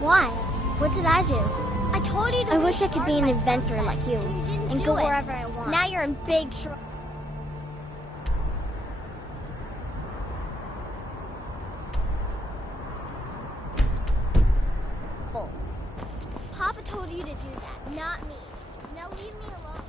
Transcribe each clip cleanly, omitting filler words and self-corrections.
Why? What did I do? I told you to I wish I could be an inventor like you and go wherever I want. Now you're in big trouble. Papa told you to do that, not me. Now leave me alone.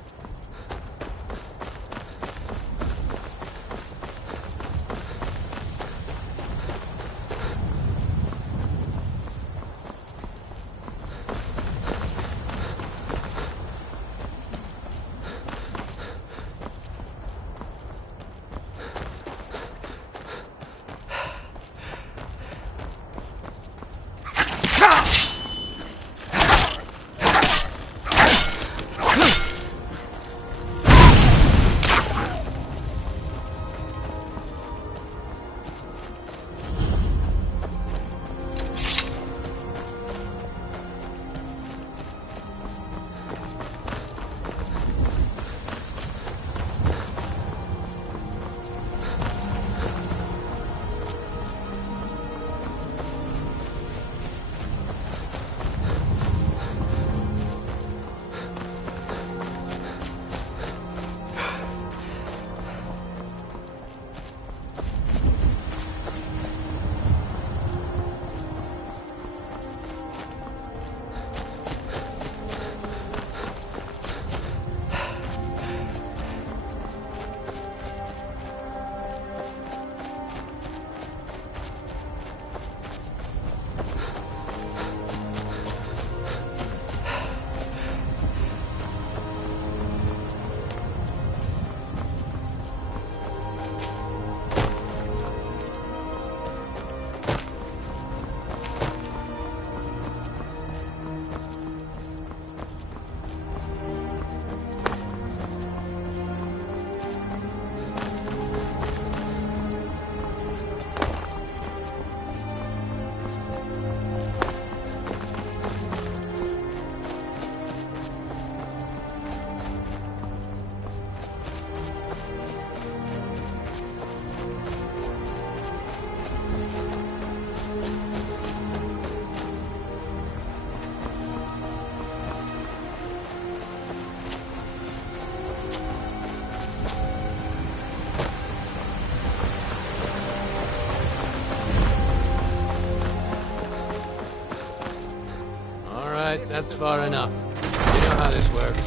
That's far enough. You know how this works.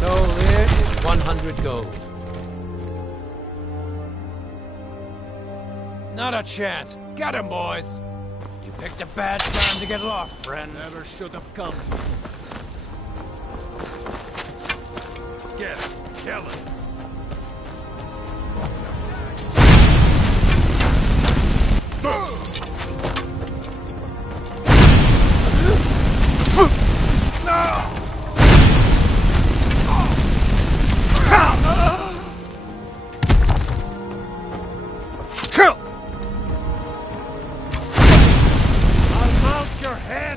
Toll here is 100 gold. Not a chance. Get him, boys. You picked a bad time to get lost, friend. Never should have come. Get him. Kill him.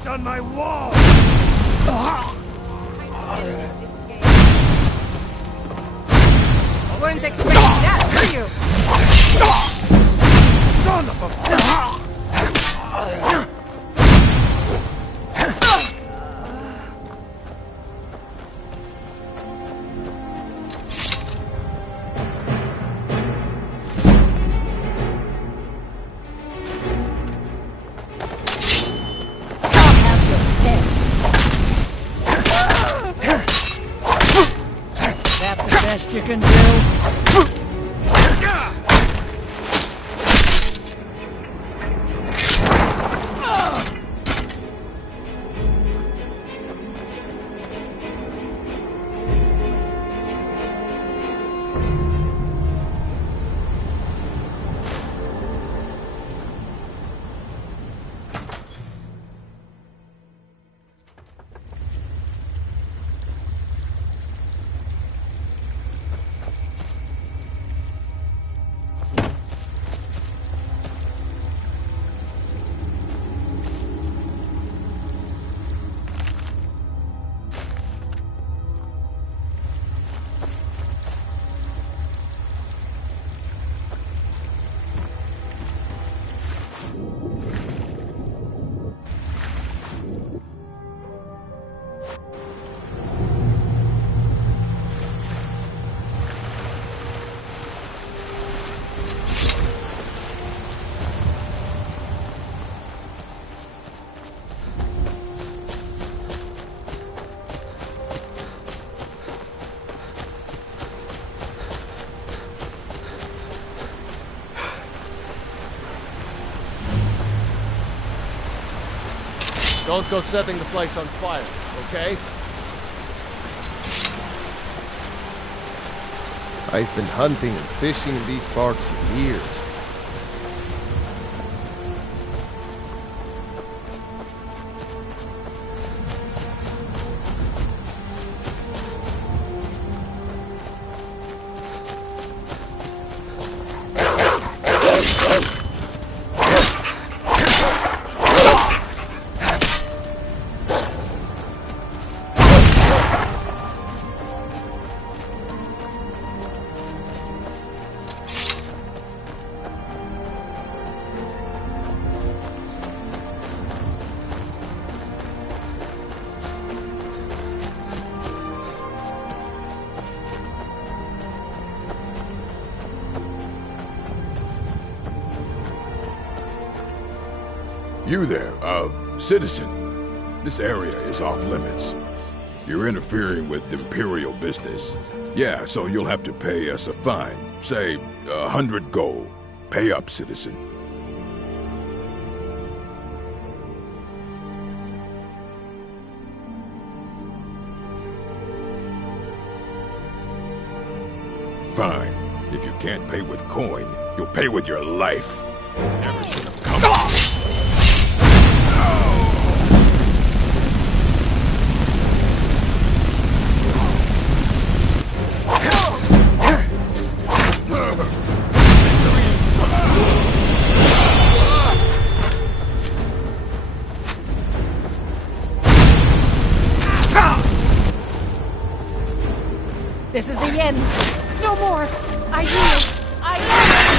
On my wall! I weren't expecting that, were you? Son of a bitch! Best you can do. Don't go setting the place on fire, okay? I've been hunting and fishing in these parts for years. You there, citizen. This area is off limits. You're interfering with Imperial business. Yeah, so you'll have to pay us a fine. Say, 100 gold. Pay up, citizen. Fine. If you can't pay with coin, you'll pay with your life. Never should have come. This is the end. No more. I yield. I yield.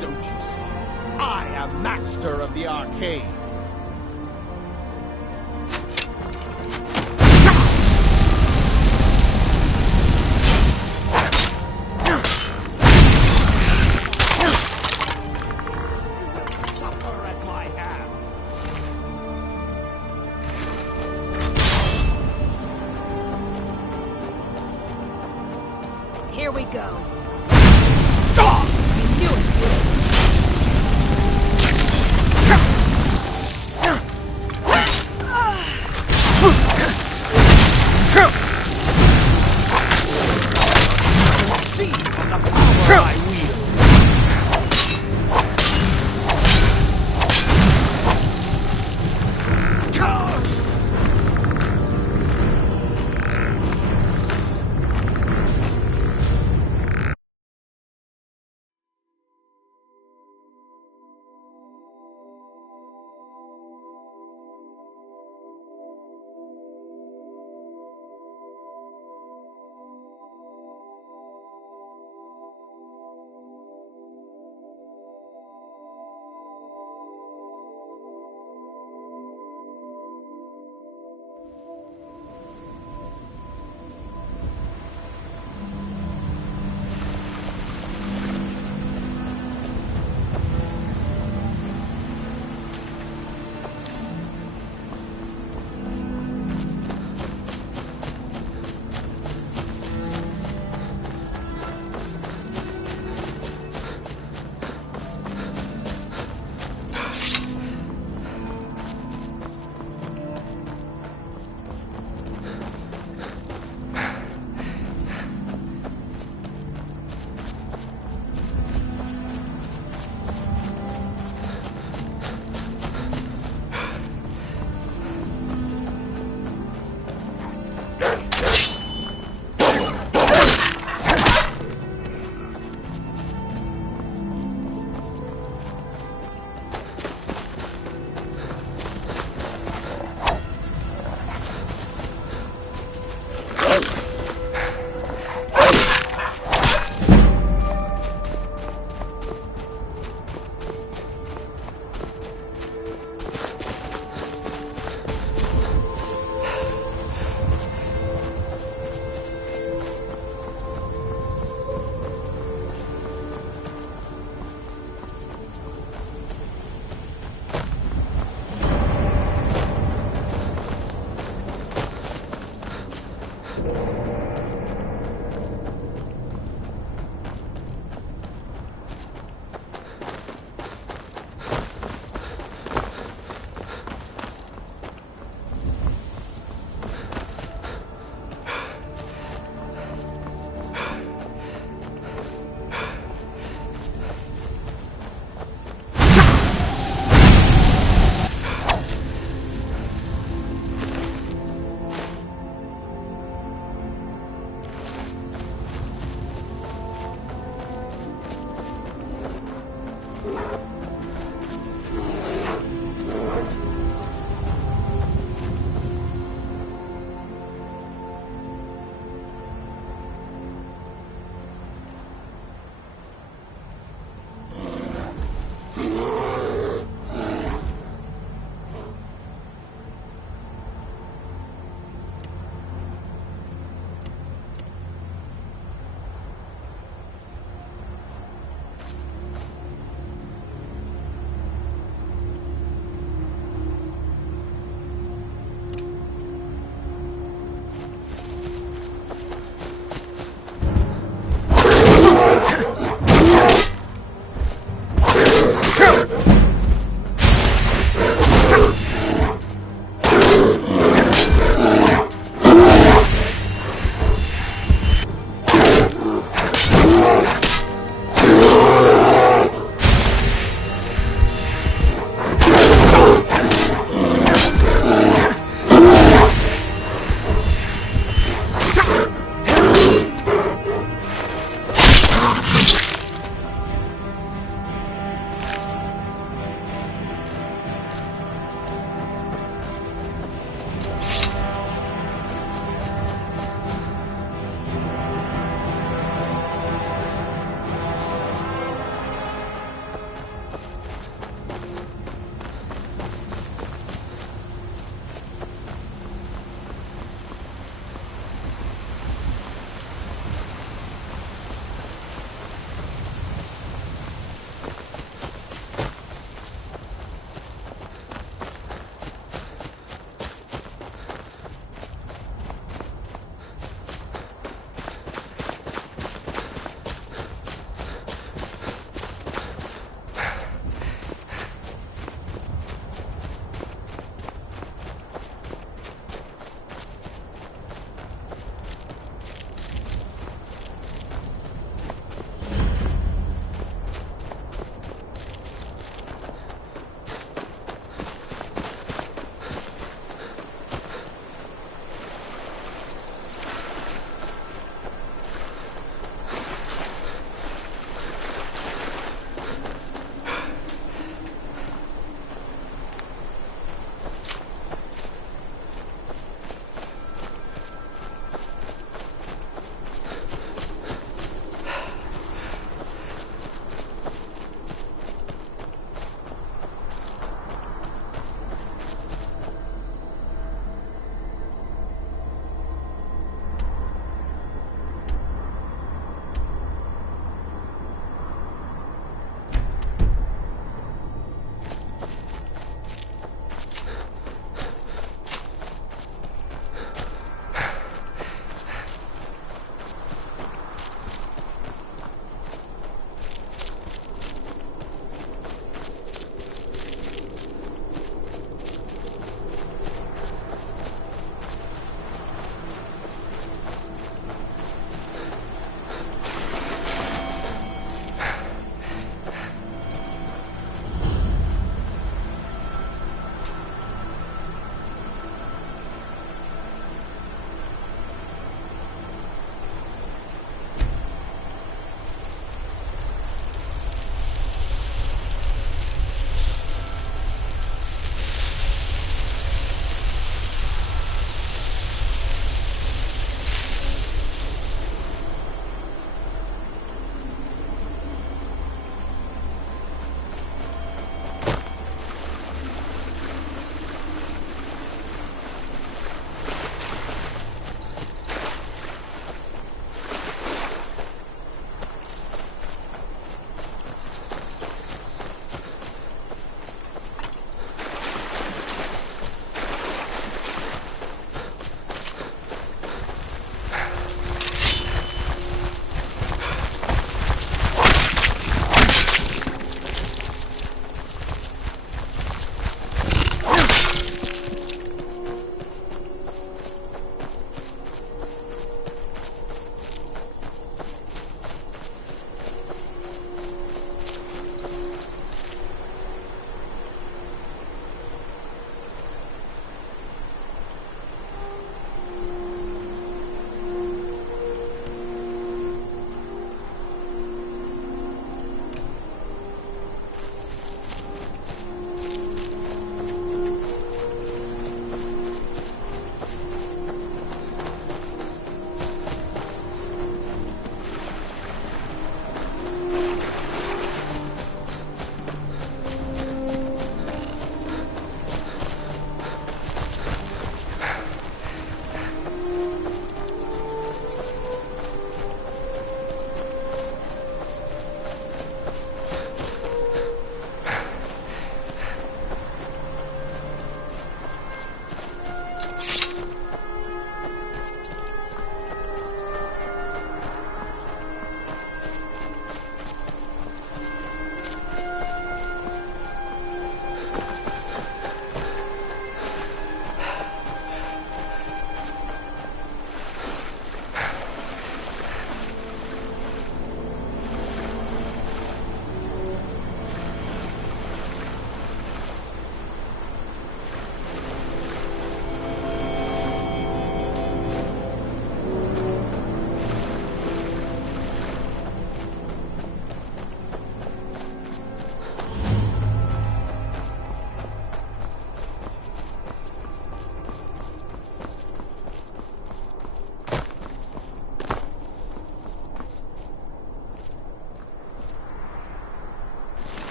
Don't you see? I am master of the arcade. Suffer at my hand. Here we go. I knew it.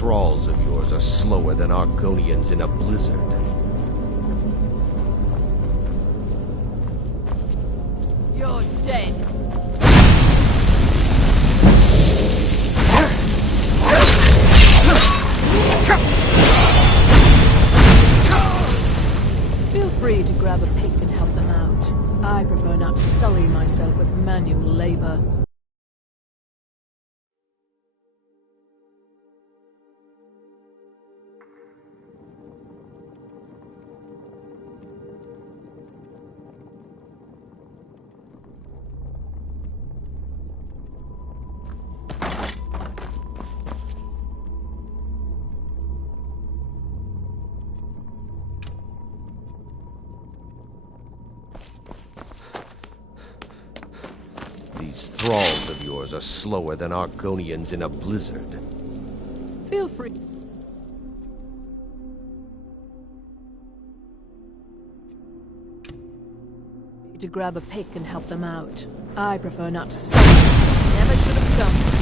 thralls of yours are slower than Argonians in a blizzard. You're dead. Feel free to grab a pick and help them out. I prefer not to sully myself with manual labor. These thralls of yours are slower than Argonians in a blizzard. Feel free to grab a pick and help them out. I prefer not to sully. Never should have come.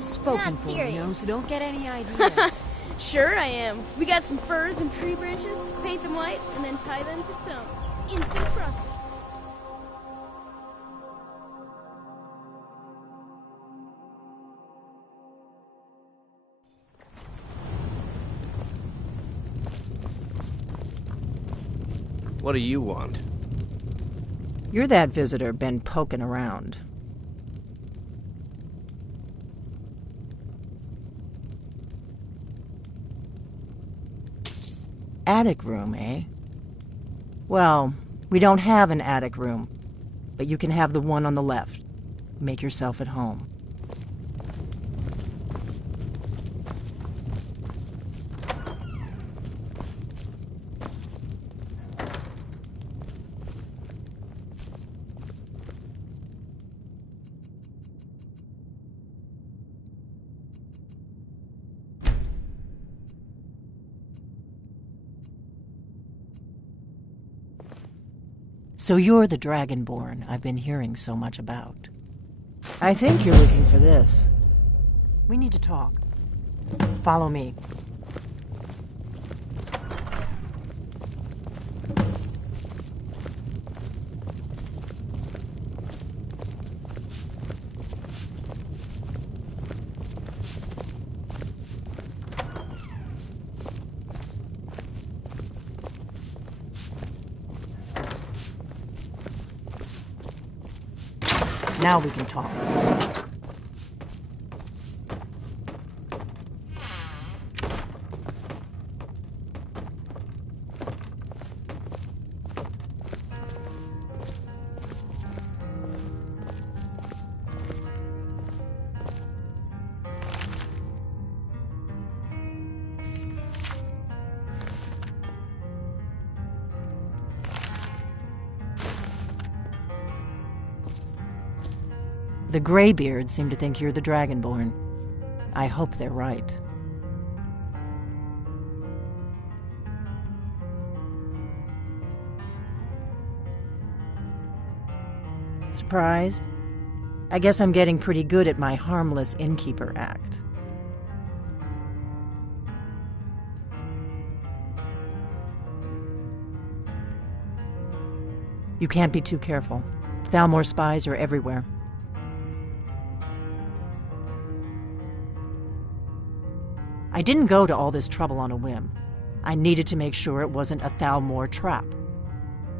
spoken Not for, you serious. know, so don't get any ideas. Sure I am. We got some furs and tree branches, paint them white, and then tie them to stone. Instant frostbite. What do you want? You're that visitor been poking around. Attic room, eh? Well, we don't have an attic room, but you can have the one on the left. Make yourself at home. So you're the Dragonborn I've been hearing so much about. I think you're looking for this. We need to talk. Follow me. Now we can talk. The Greybeards seem to think you're the Dragonborn. I hope they're right. Surprised? I guess I'm getting pretty good at my harmless innkeeper act. You can't be too careful. Thalmor spies are everywhere. I didn't go to all this trouble on a whim. I needed to make sure it wasn't a Thalmor trap.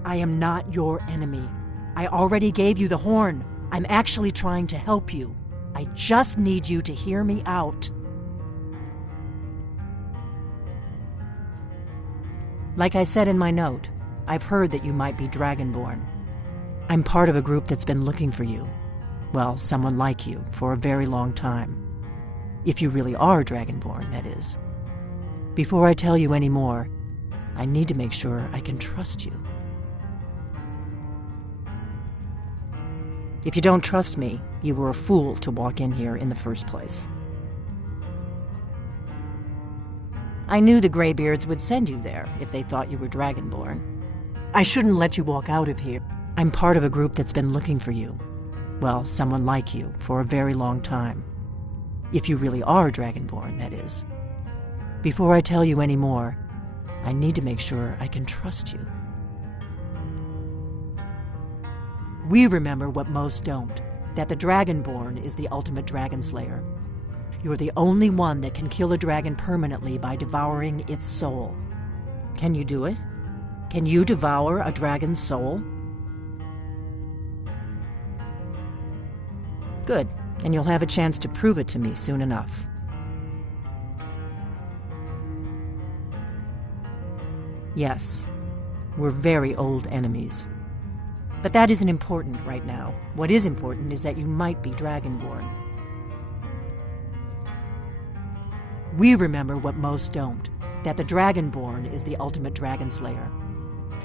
I am not your enemy. I already gave you the horn. I'm actually trying to help you. I just need you to hear me out. Like I said in my note, I've heard that you might be Dragonborn. I'm part of a group that's been looking for you. Well, someone like you, for a very long time. If you really are Dragonborn, that is. Before I tell you any more, I need to make sure I can trust you. If you don't trust me, you were a fool to walk in here in the first place. I knew the Greybeards would send you there if they thought you were Dragonborn. I shouldn't let you walk out of here. I'm part of a group that's been looking for you. Well, someone like you, for a very long time. If you really are Dragonborn, that is. Before I tell you any more, I need to make sure I can trust you. We remember what most don't, that the Dragonborn is the ultimate dragon slayer. You're the only one that can kill a dragon permanently by devouring its soul. Can you do it? Can you devour a dragon's soul? Good, and you'll have a chance to prove it to me soon enough. Yes, we're very old enemies. But that isn't important right now. What is important is that you might be Dragonborn. We remember what most don't, that the Dragonborn is the ultimate dragon slayer.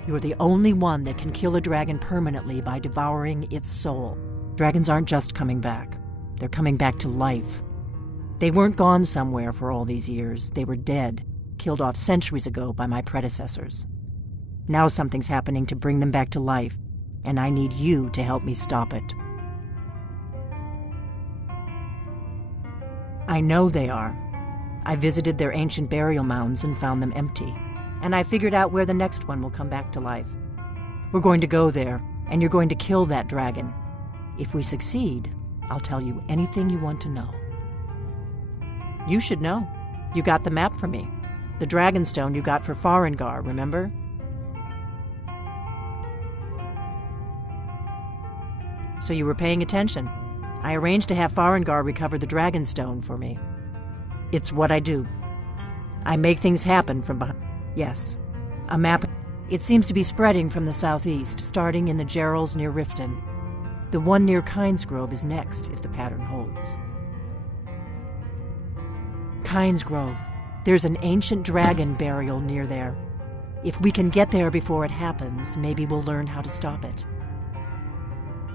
You're the only one that can kill a dragon permanently by devouring its soul. Dragons aren't just coming back. They're coming back to life. They weren't gone somewhere for all these years. They were dead, killed off centuries ago by my predecessors. Now something's happening to bring them back to life, and I need you to help me stop it. I know they are. I visited their ancient burial mounds and found them empty. And I figured out where the next one will come back to life. We're going to go there, and you're going to kill that dragon. If we succeed, I'll tell you anything you want to know. You should know. You got the map for me. The Dragonstone you got for Farengar, remember? So you were paying attention. I arranged to have Farengar recover the Dragonstone for me. It's what I do. I make things happen from behind. Yes, a map. It seems to be spreading from the southeast, starting in the Gerals near Riften. The one near Kynesgrove is next, if the pattern holds. Kynesgrove. There's an ancient dragon burial near there. If we can get there before it happens, maybe we'll learn how to stop it.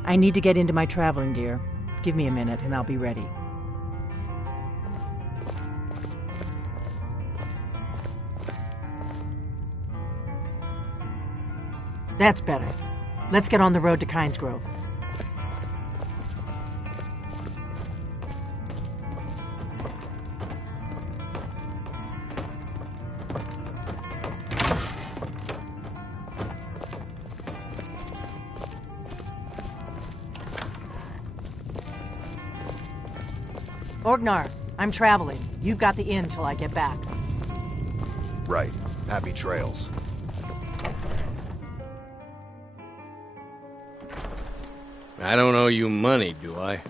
I need to get into my traveling gear. Give me a minute and I'll be ready. That's better. Let's get on the road to Kynesgrove. Orgnar, I'm traveling. You've got the inn till I get back. Right. Happy trails. I don't owe you money, do I?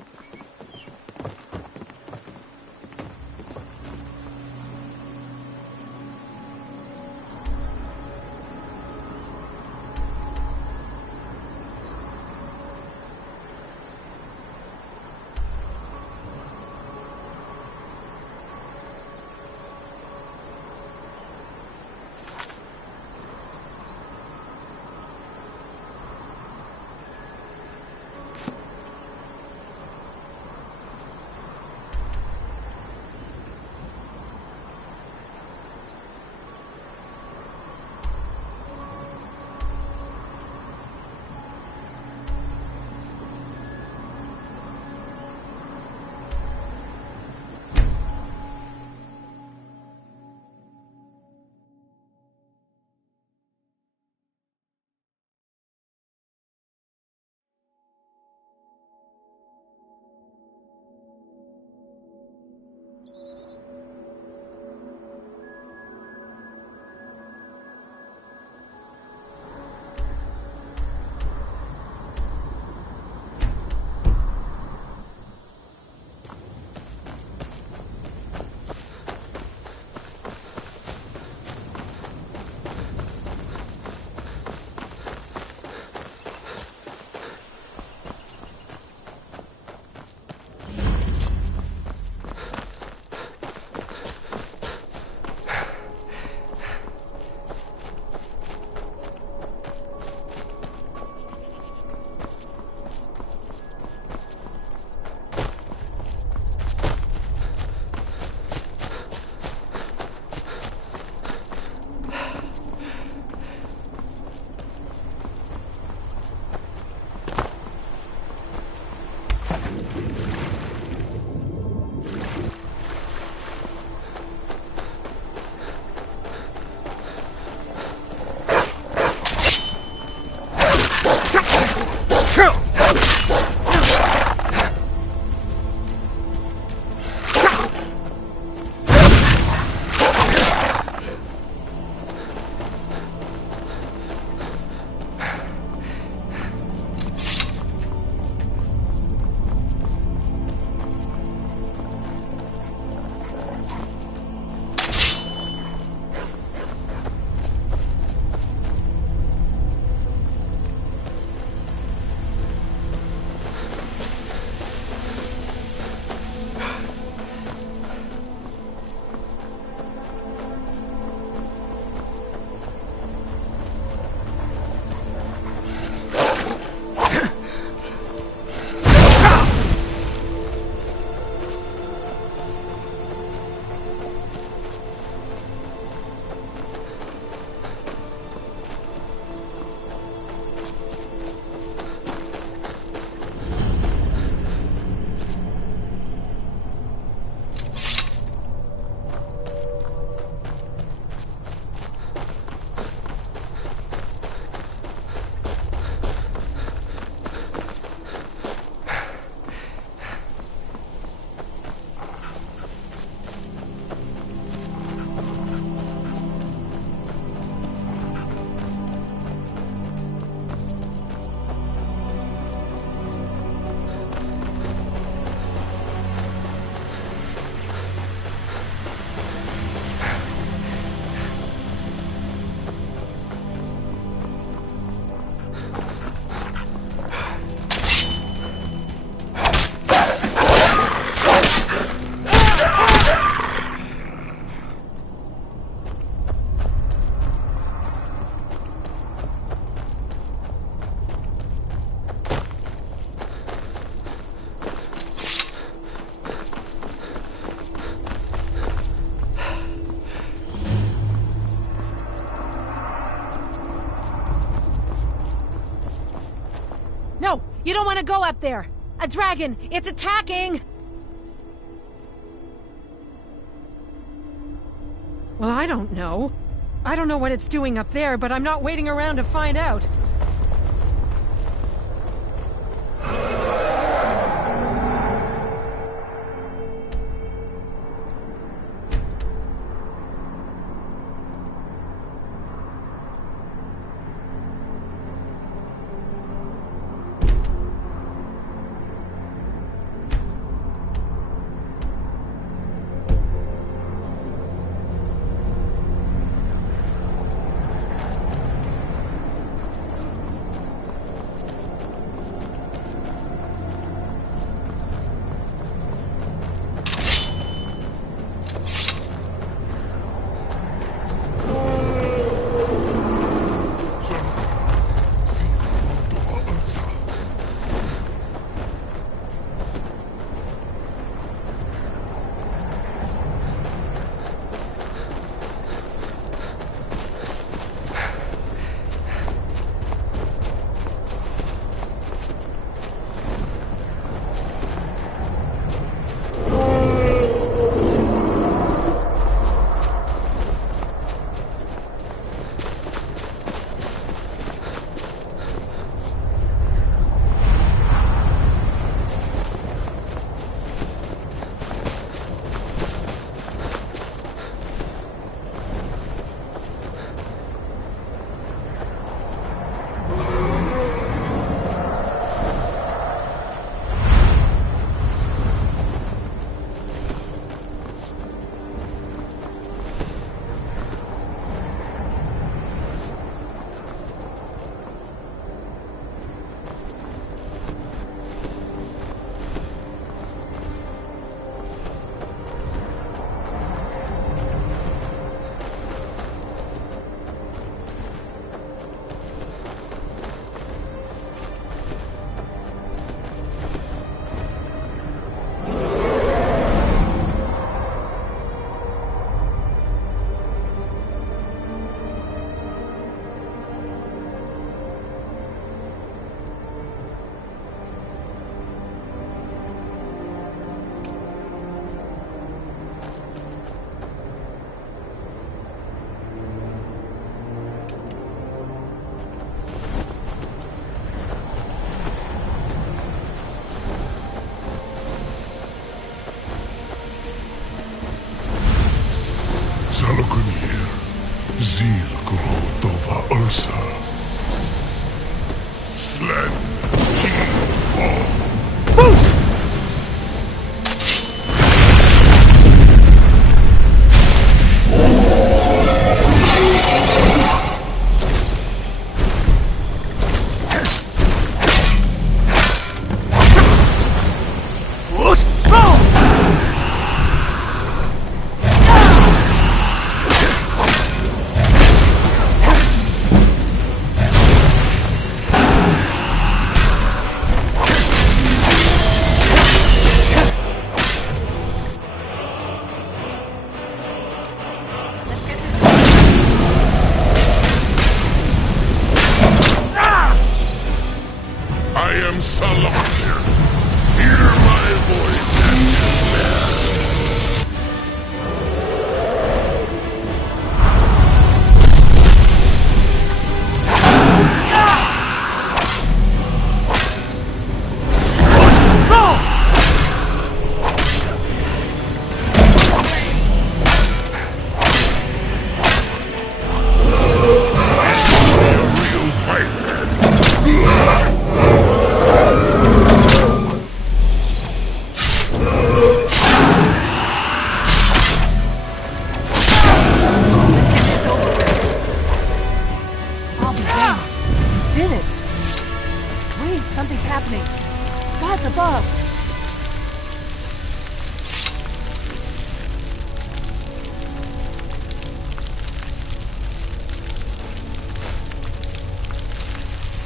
You don't want to go up there! A dragon! It's attacking! Well, I don't know. I don't know what it's doing up there, but I'm not waiting around to find out.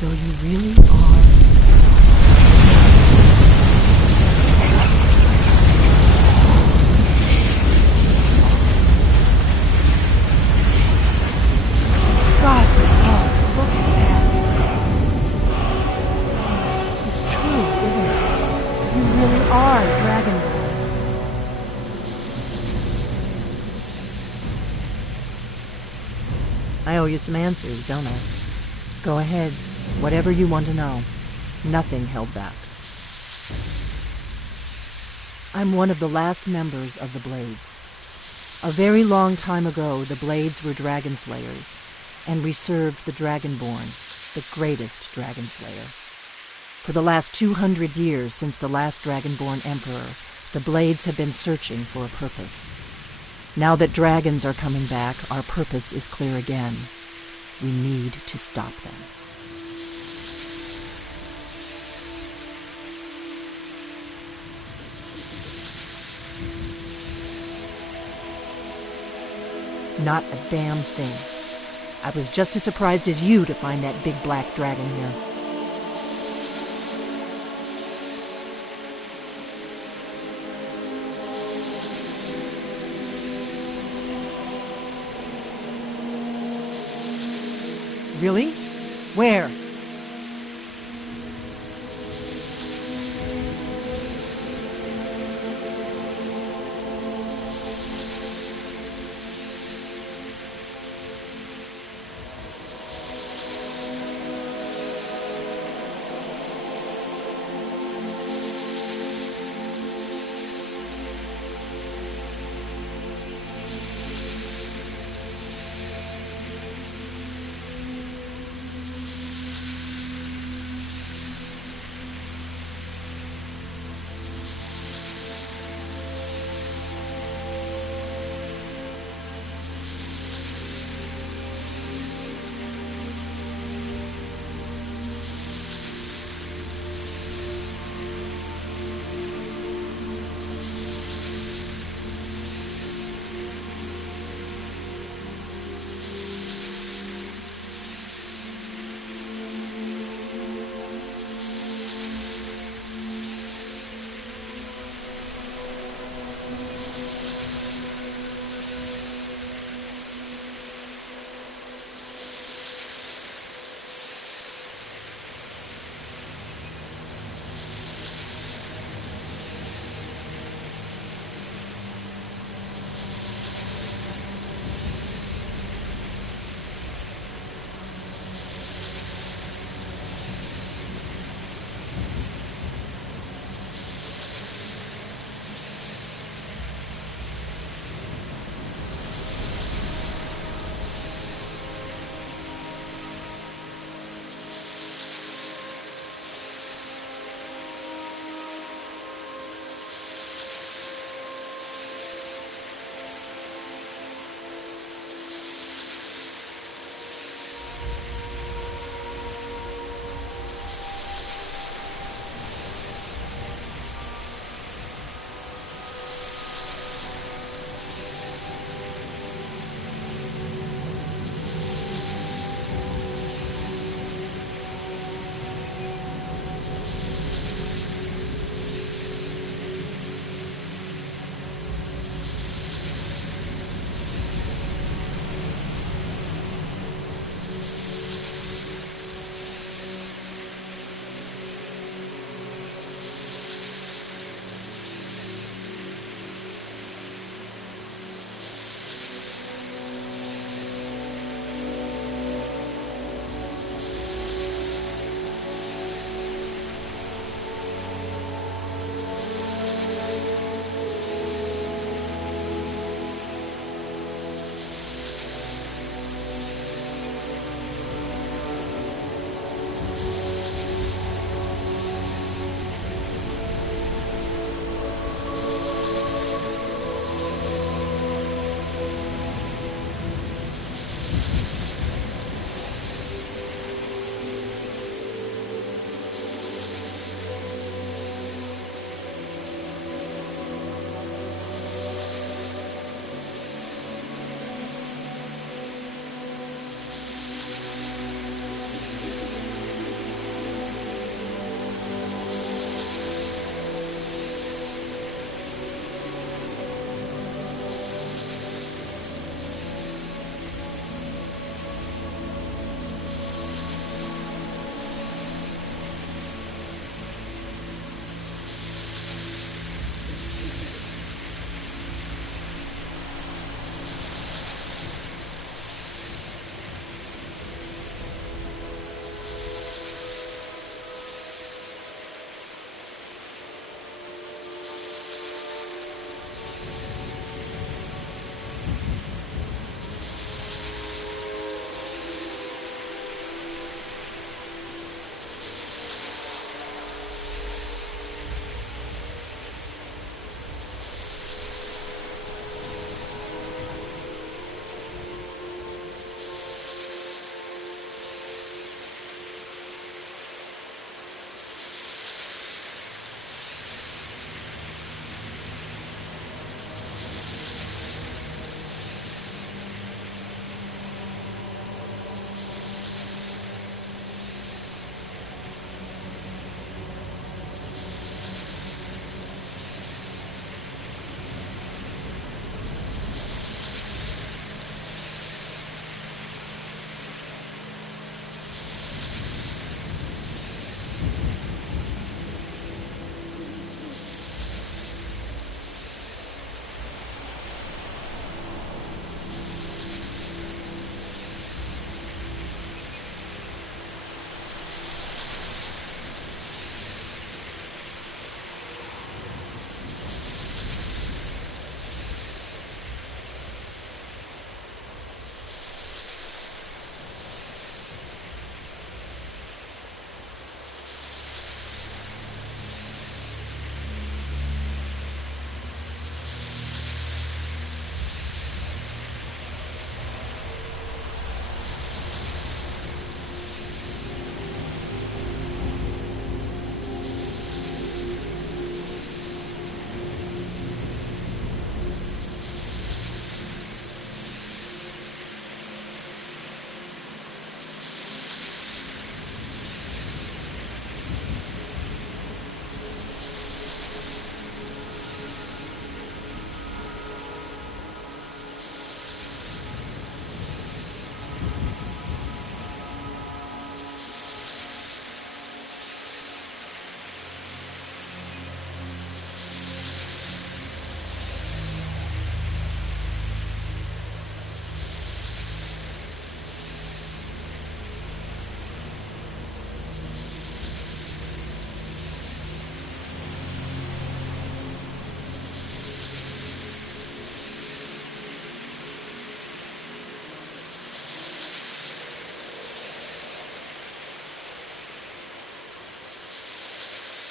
So you really are... God's love, look at that. It's I owe you some answers, don't I? Go ahead. Whatever you want to know. Nothing held back. I'm one of the last members of the Blades. A very long time ago, the Blades were dragon slayers, and we served the Dragonborn, the greatest dragon slayer. For the last 200 years since the last Dragonborn Emperor, the Blades have been searching for a purpose. Now that dragons are coming back, our purpose is clear again. We need to stop them. Not a damn thing. I was just as surprised as you to find that big black dragon here. Really? Where?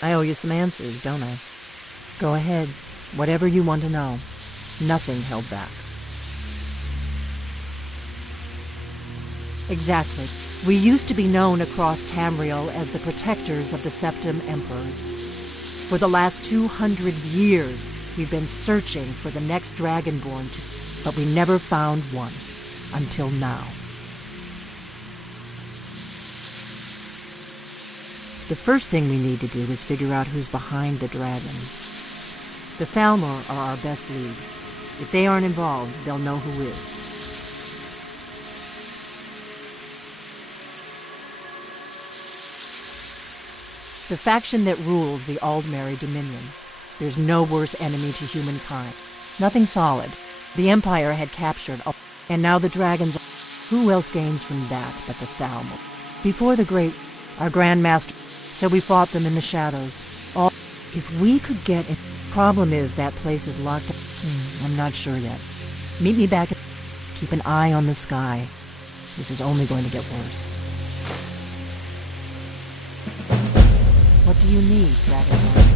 I owe you some answers, don't I? Go ahead. Whatever you want to know. Nothing held back. Exactly. We used to be known across Tamriel as the protectors of the Septim Emperors. For the last 200 years, we've been searching for the next Dragonborn, but we never found one. Until now. The first thing we need to do is figure out who's behind the dragon. The Thalmor are our best lead. If they aren't involved, they'll know who is. The faction that rules the Aldmeri Dominion. There's no worse enemy to humankind. Nothing solid. The Empire had captured, and now the dragons. Who else gains from that but the Thalmor? Before the Great, our Grand Master, so we fought them in the shadows. If we could get in. Problem is that place is locked up. I'm not sure yet. Meet me back. Keep an eye on the sky. This is only going to get worse. What do you need, Dragonborn?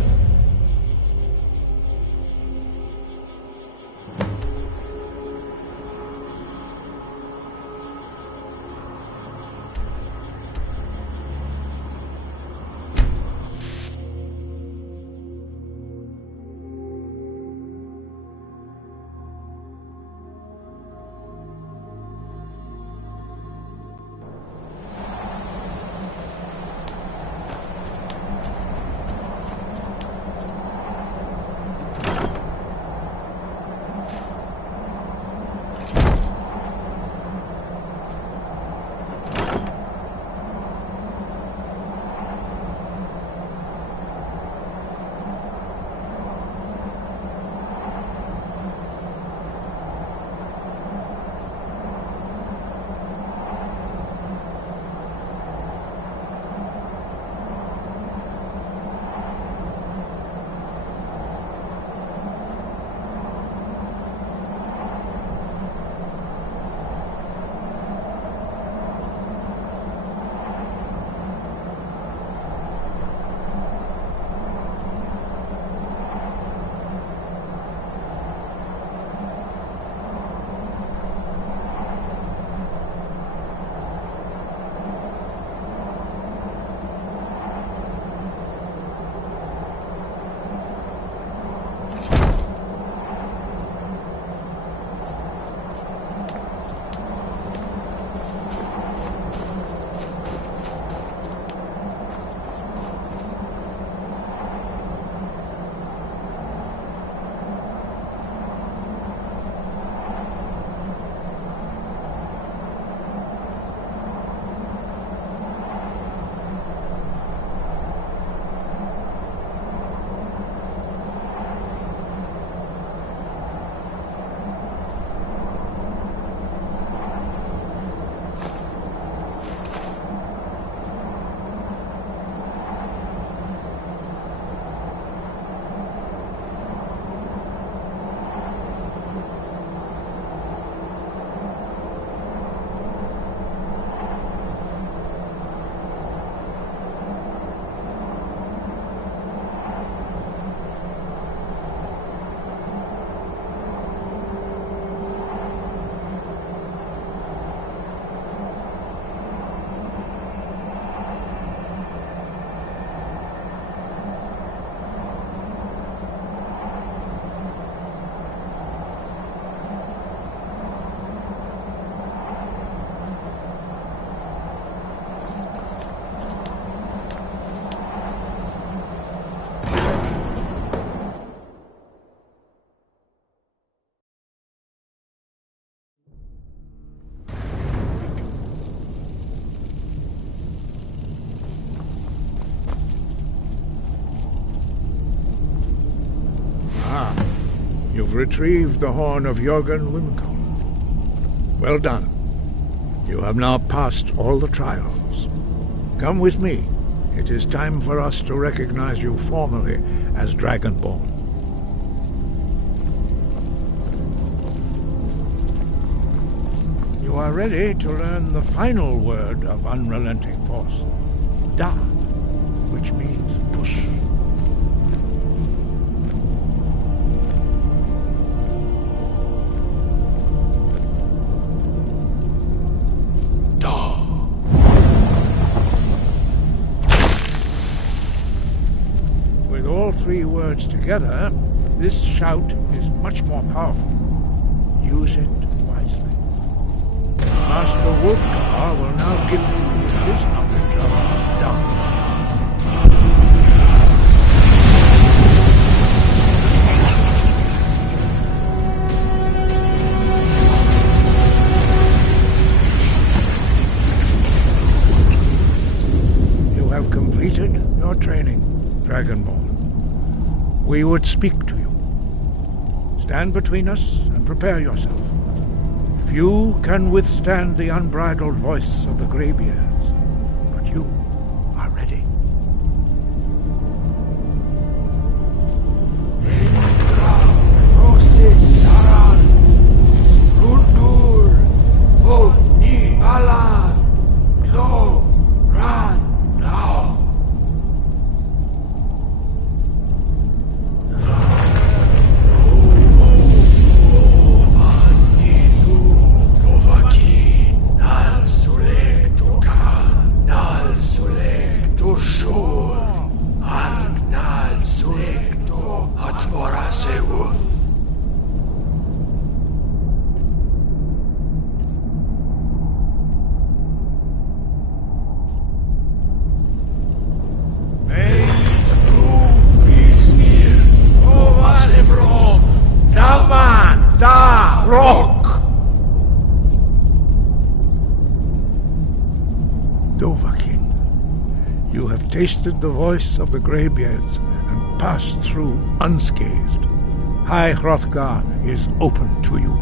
You've retrieved the horn of Jörgen Wimcon. Well done. You have now passed all the trials. Come with me. It is time for us to recognize you formally as Dragonborn. You are ready to learn the final word of unrelenting force. Da, which means push. three words together, this shout is much more powerful. Use it wisely. Master Wolfgar will now gift you with his knowledge of dumb. You have completed your training, Dragonborn. We would speak to you. Stand between us and prepare yourself. Few can withstand the unbridled voice of the Greybeards, but you are ready. Dovahkiin, you have tasted the voice of the Greybeards and passed through unscathed. High Hrothgar is open to you.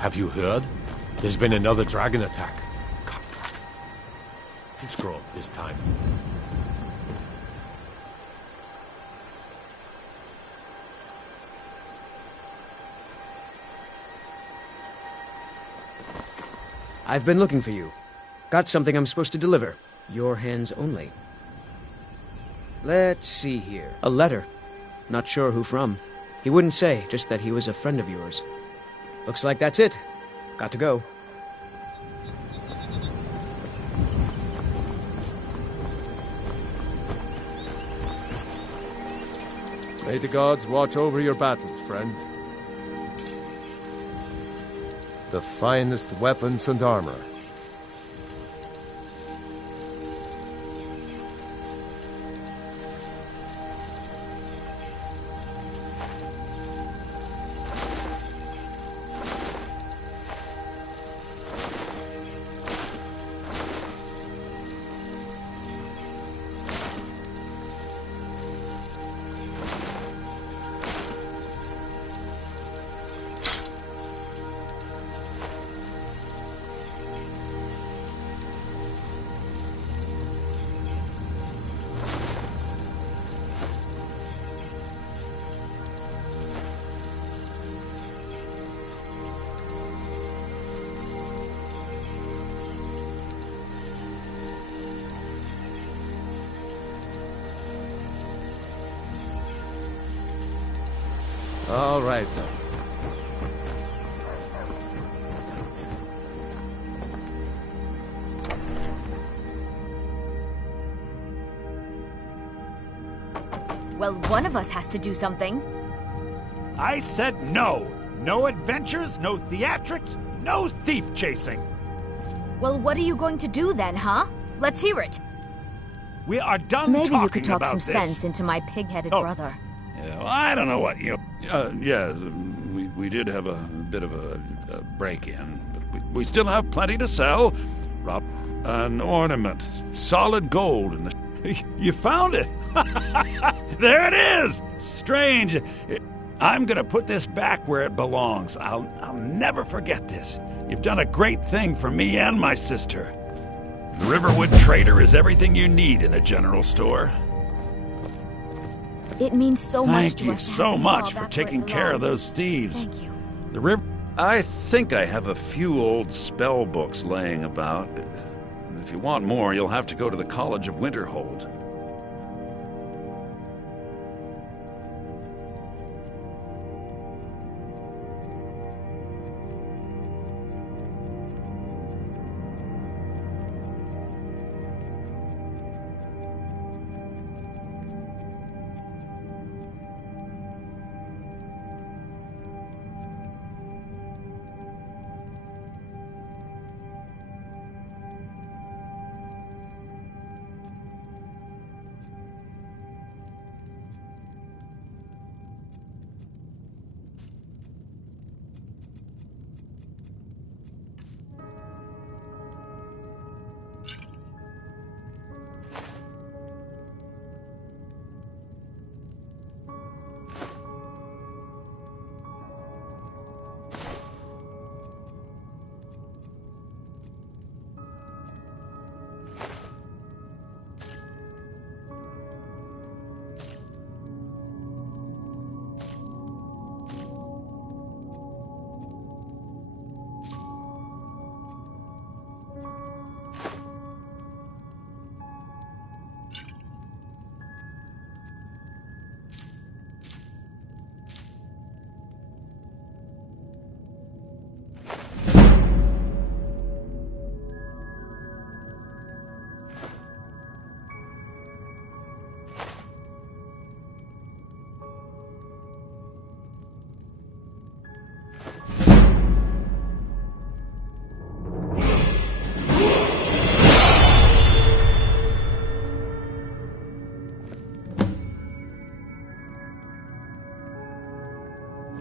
Have you heard? There's been another dragon attack. It's Grove this time. I've been looking for you. Got something I'm supposed to deliver. Your hands only. Let's see here. A letter. Not sure who from. He wouldn't say, just that he was a friend of yours. Looks like that's it. Got to go. May the gods watch over your battles, friend. The finest weapons and armor. All right, then. Well, one of us has to do something. I said no. No adventures, no theatrics, no thief chasing. Well, what are you going to do then, huh? Let's hear it. We are done Maybe talking you could talk about some this. sense into my pig-headed brother. Yeah, well, I don't know what we did have a bit of a break-in, but we still have plenty to sell. Rob, an ornament, solid gold in the... You found it! There it is! Strange. I'm gonna put this back where it belongs. I'll never forget this. You've done a great thing for me and my sister. The Riverwood Trader is everything you need in a general store. It means so much Thank to you us to so have much it for all taking back where it care of belongs. those thieves. Thank you. The river... I think I have a few old spell books laying about. If you want more, you'll have to go to the College of Winterhold.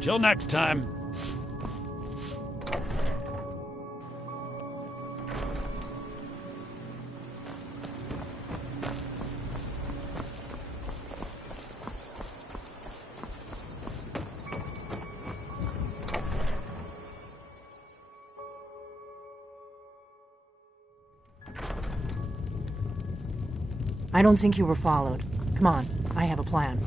Till next time. I don't think you were followed. Come on, I have a plan.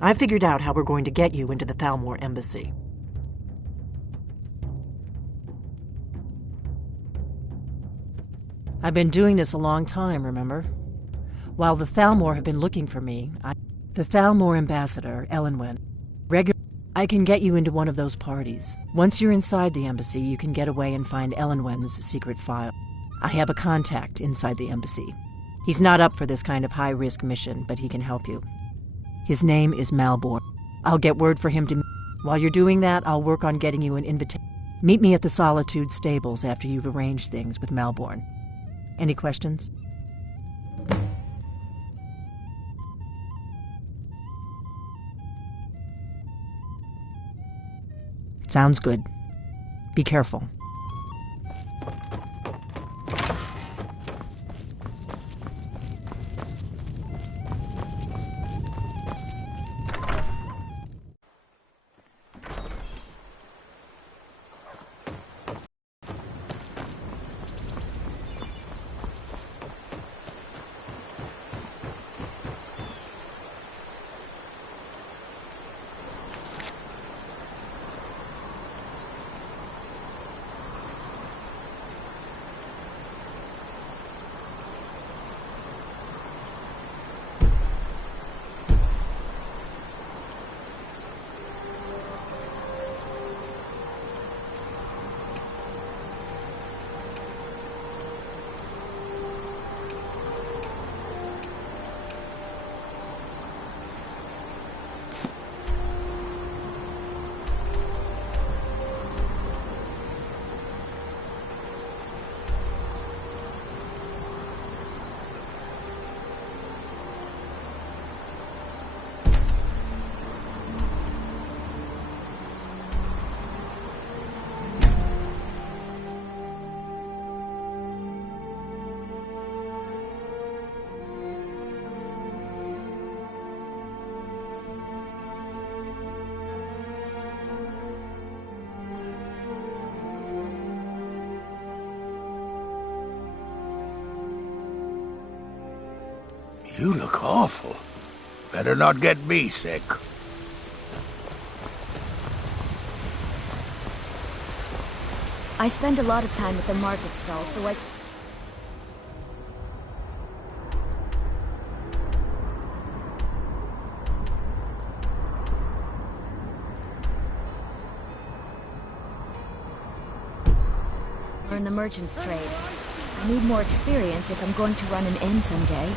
I figured out how we're going to get you into the Thalmor embassy. I've been doing this a long time, remember? While the Thalmor have been looking for me, the Thalmor ambassador, Elenwen, I can get you into one of those parties. Once you're inside the embassy, you can get away and find Elenwen's secret file. I have a contact inside the embassy. He's not up for this kind of high-risk mission, but he can help you. His name is Malborn. I'll get word for him to... While you're doing that, I'll work on getting you an invitation. Meet me at the Solitude Stables after you've arranged things with Malborn. Any questions? Sounds good. Be careful. You look awful. Better not get me sick. I spend a lot of time at the market stall, so I... in the merchant's trade. I need more experience if I'm going to run an inn someday.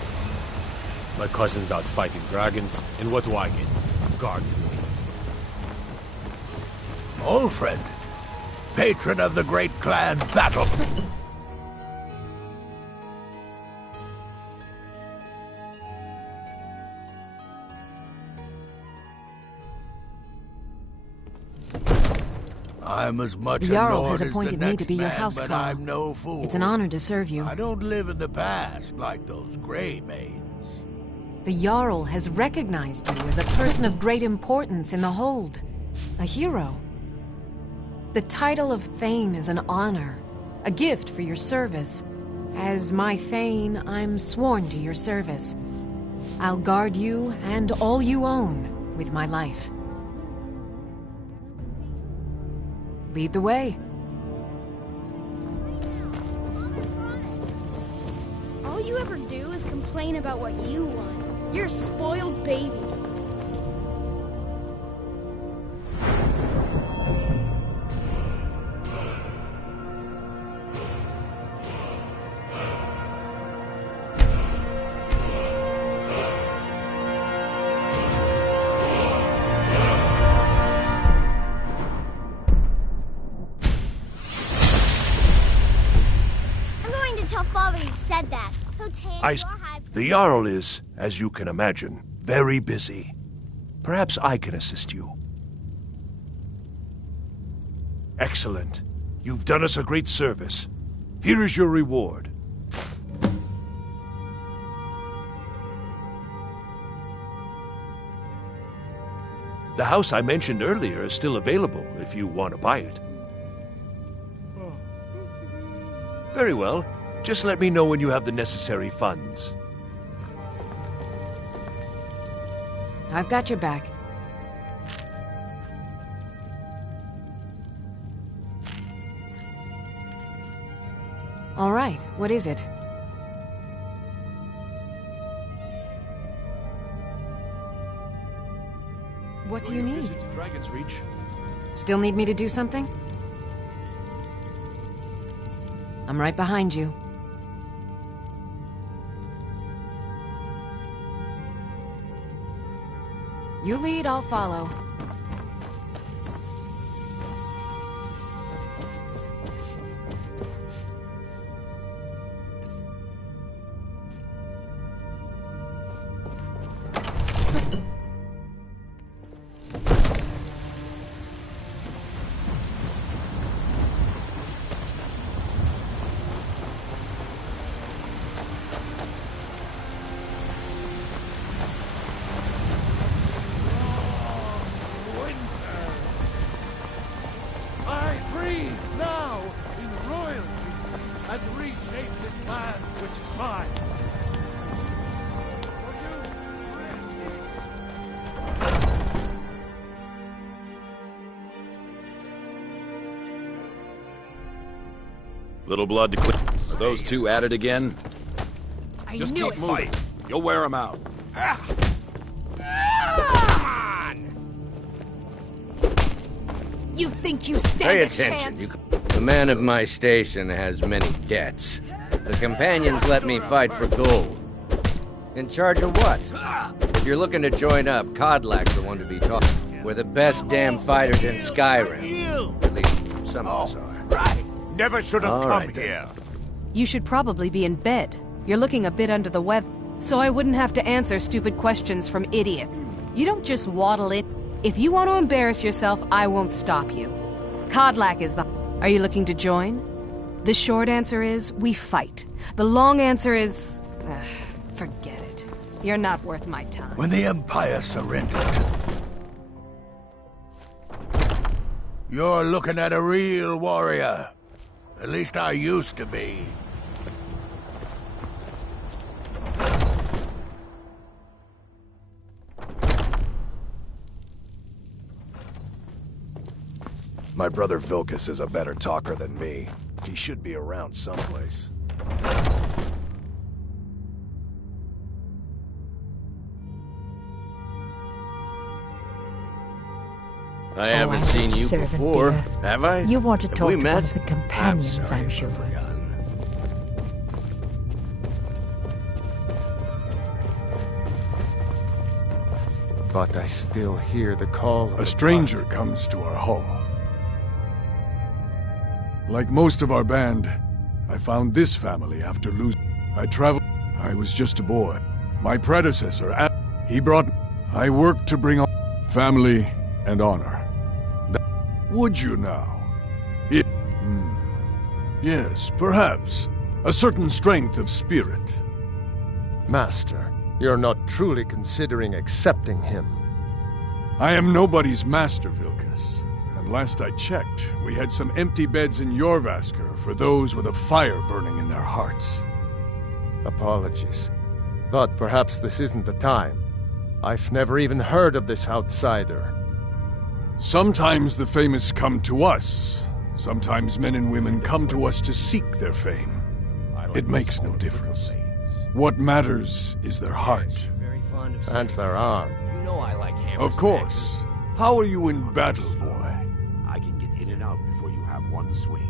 My cousin's out fighting dragons, and what do I get? Guard duty. Old friend. Patron of the great clan battle. I'm as much the a Jarl Nord has as appointed the me next to be your man, house but carl. I'm no fool. It's an honor to serve you. I don't live in the past like those gray maids. The Jarl has recognized you as a person of great importance in the Hold. A hero. The title of Thane is an honor, a gift for your service. As my Thane, I'm sworn to your service. I'll guard you and all you own with my life. Lead the way. All you ever do is complain about what you want. You're a spoiled baby. The Jarl is, as you can imagine, very busy. Perhaps I can assist you. Excellent. You've done us a great service. Here is your reward. The house I mentioned earlier is still available if you want to buy it. Very well. Just let me know when you have the necessary funds. I've got your back. All right, what is it? What do you need? Visit to Dragon's Reach. Still need me to do something? I'm right behind you. You lead, I'll follow. Little blood to clear. Are those two at it again? Just keep moving. You'll wear them out. You think you stand Pay a attention. chance? The man of my station has many debts. The companions let me fight for gold. In charge of what? If you're looking to join up, Kodlak's the one to be talking. We're the best damn fighters in Skyrim. At least some of us are. Right. Never should have come Right, here. You should probably be in bed. You're looking a bit under the weather, so I wouldn't have to answer stupid questions from idiot. You don't just waddle in. If you want to embarrass yourself, I won't stop you. Kodlak is the... Are you looking to join? The short answer is, we fight. The long answer is... forget it. You're not worth my time. When the Empire surrendered, you're looking at a real warrior. At least I used to be. My brother Vilkas is a better talker than me. He should be around someplace. I haven't seen you before, have I? You want to Have talk we to met? one of the companions, I'm sure. But I still hear the call. A stranger comes to our hall. Like most of our band, I found this family after losing. I traveled. I was just a boy. My predecessor, he brought. I worked to bring on family and honor. Would you now? Yes, perhaps. A certain strength of spirit. Master, you're not truly considering accepting him. I am nobody's master, Vilkas. And last I checked, we had some empty beds in Jorvaskr for those with a fire burning in their hearts. Apologies. But perhaps this isn't the time. I've never even heard of this outsider. Sometimes the famous come to us. Sometimes men and women come to us to seek their fame. It makes no difference. What matters is their heart. And their arm. You know I like hammers. Of course. How are you in battle, boy? I can get in and out before you have one swing.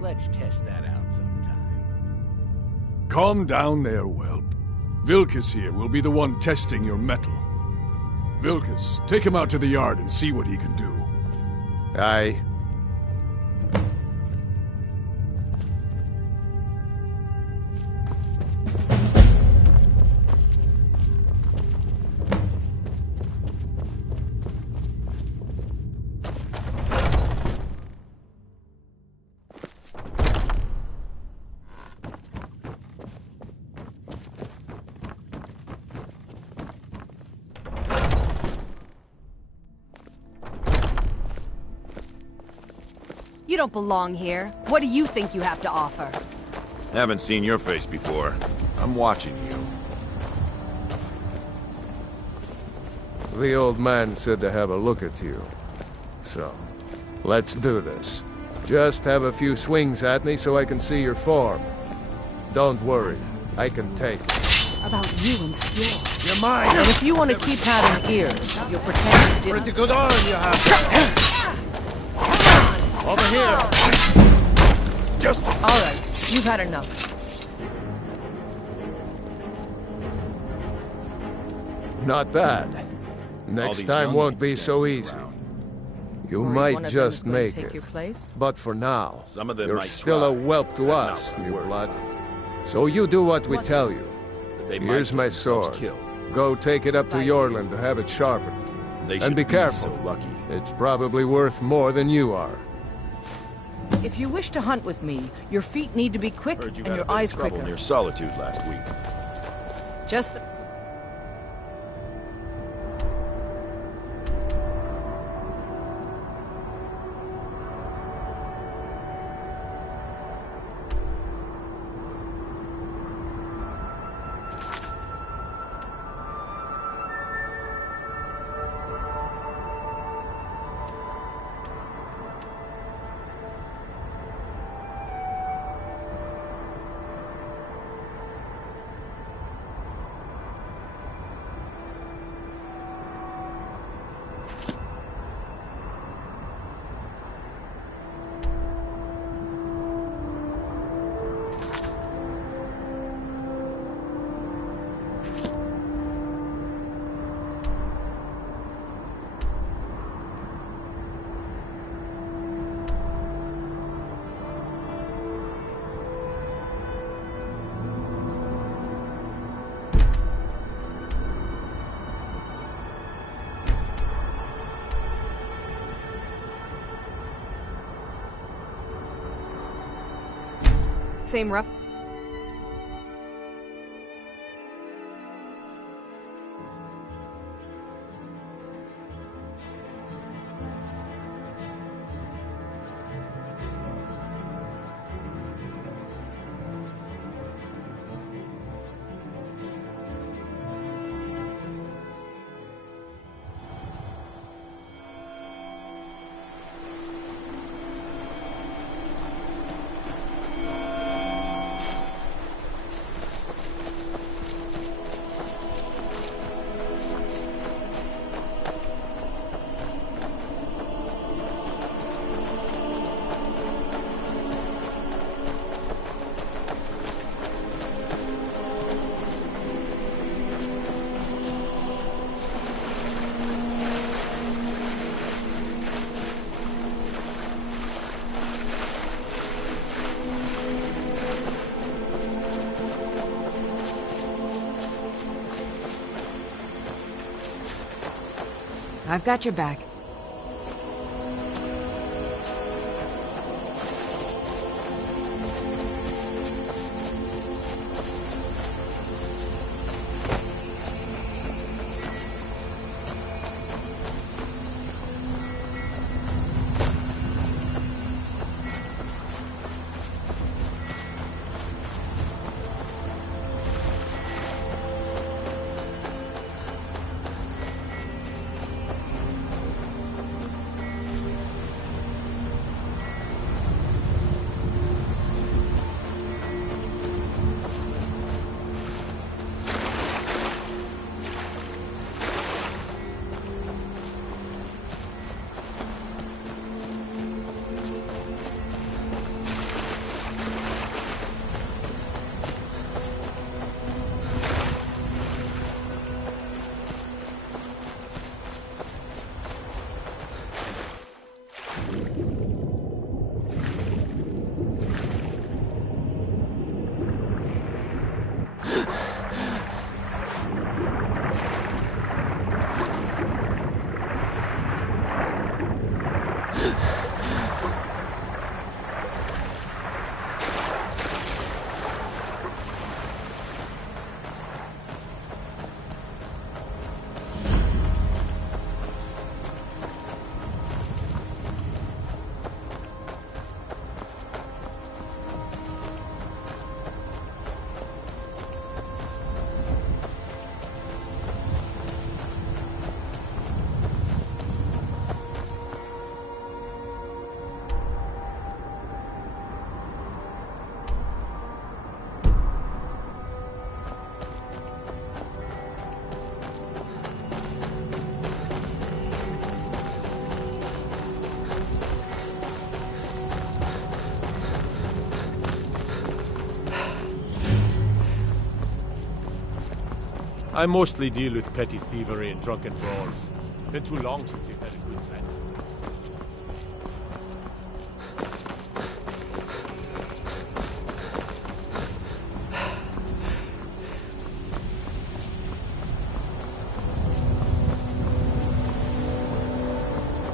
Let's test that out sometime. Calm down there, whelp. Vilkas here will be the one testing your mettle. Vilkas, take him out to the yard and see what he can do. Aye. You don't belong here. What do you think you have to offer? Haven't seen your face before. I'm watching you. The old man said to have a look at you. So, let's do this. Just have a few swings at me so I can see your form. Don't worry, I can take it. About you and skill. You're mine! And if you want to keep having ears, you'll pretend you didn't. Pretty good arm you have there. Over here. All right, you've had enough. Not bad. Next time won't be so easy. You might just make it. But for now, you're still a whelp to us, new blood. So you do what we tell you. Here's my sword. Go take it up to Yorland to have it sharpened. And be careful. It's probably worth more than you are. If you wish to hunt with me, your feet need to be quick and your eyes quicker. Near Solitude last week. Just same rough. I've got your back. I mostly deal with petty thievery and drunken brawls. Been too long since you've had a good fight.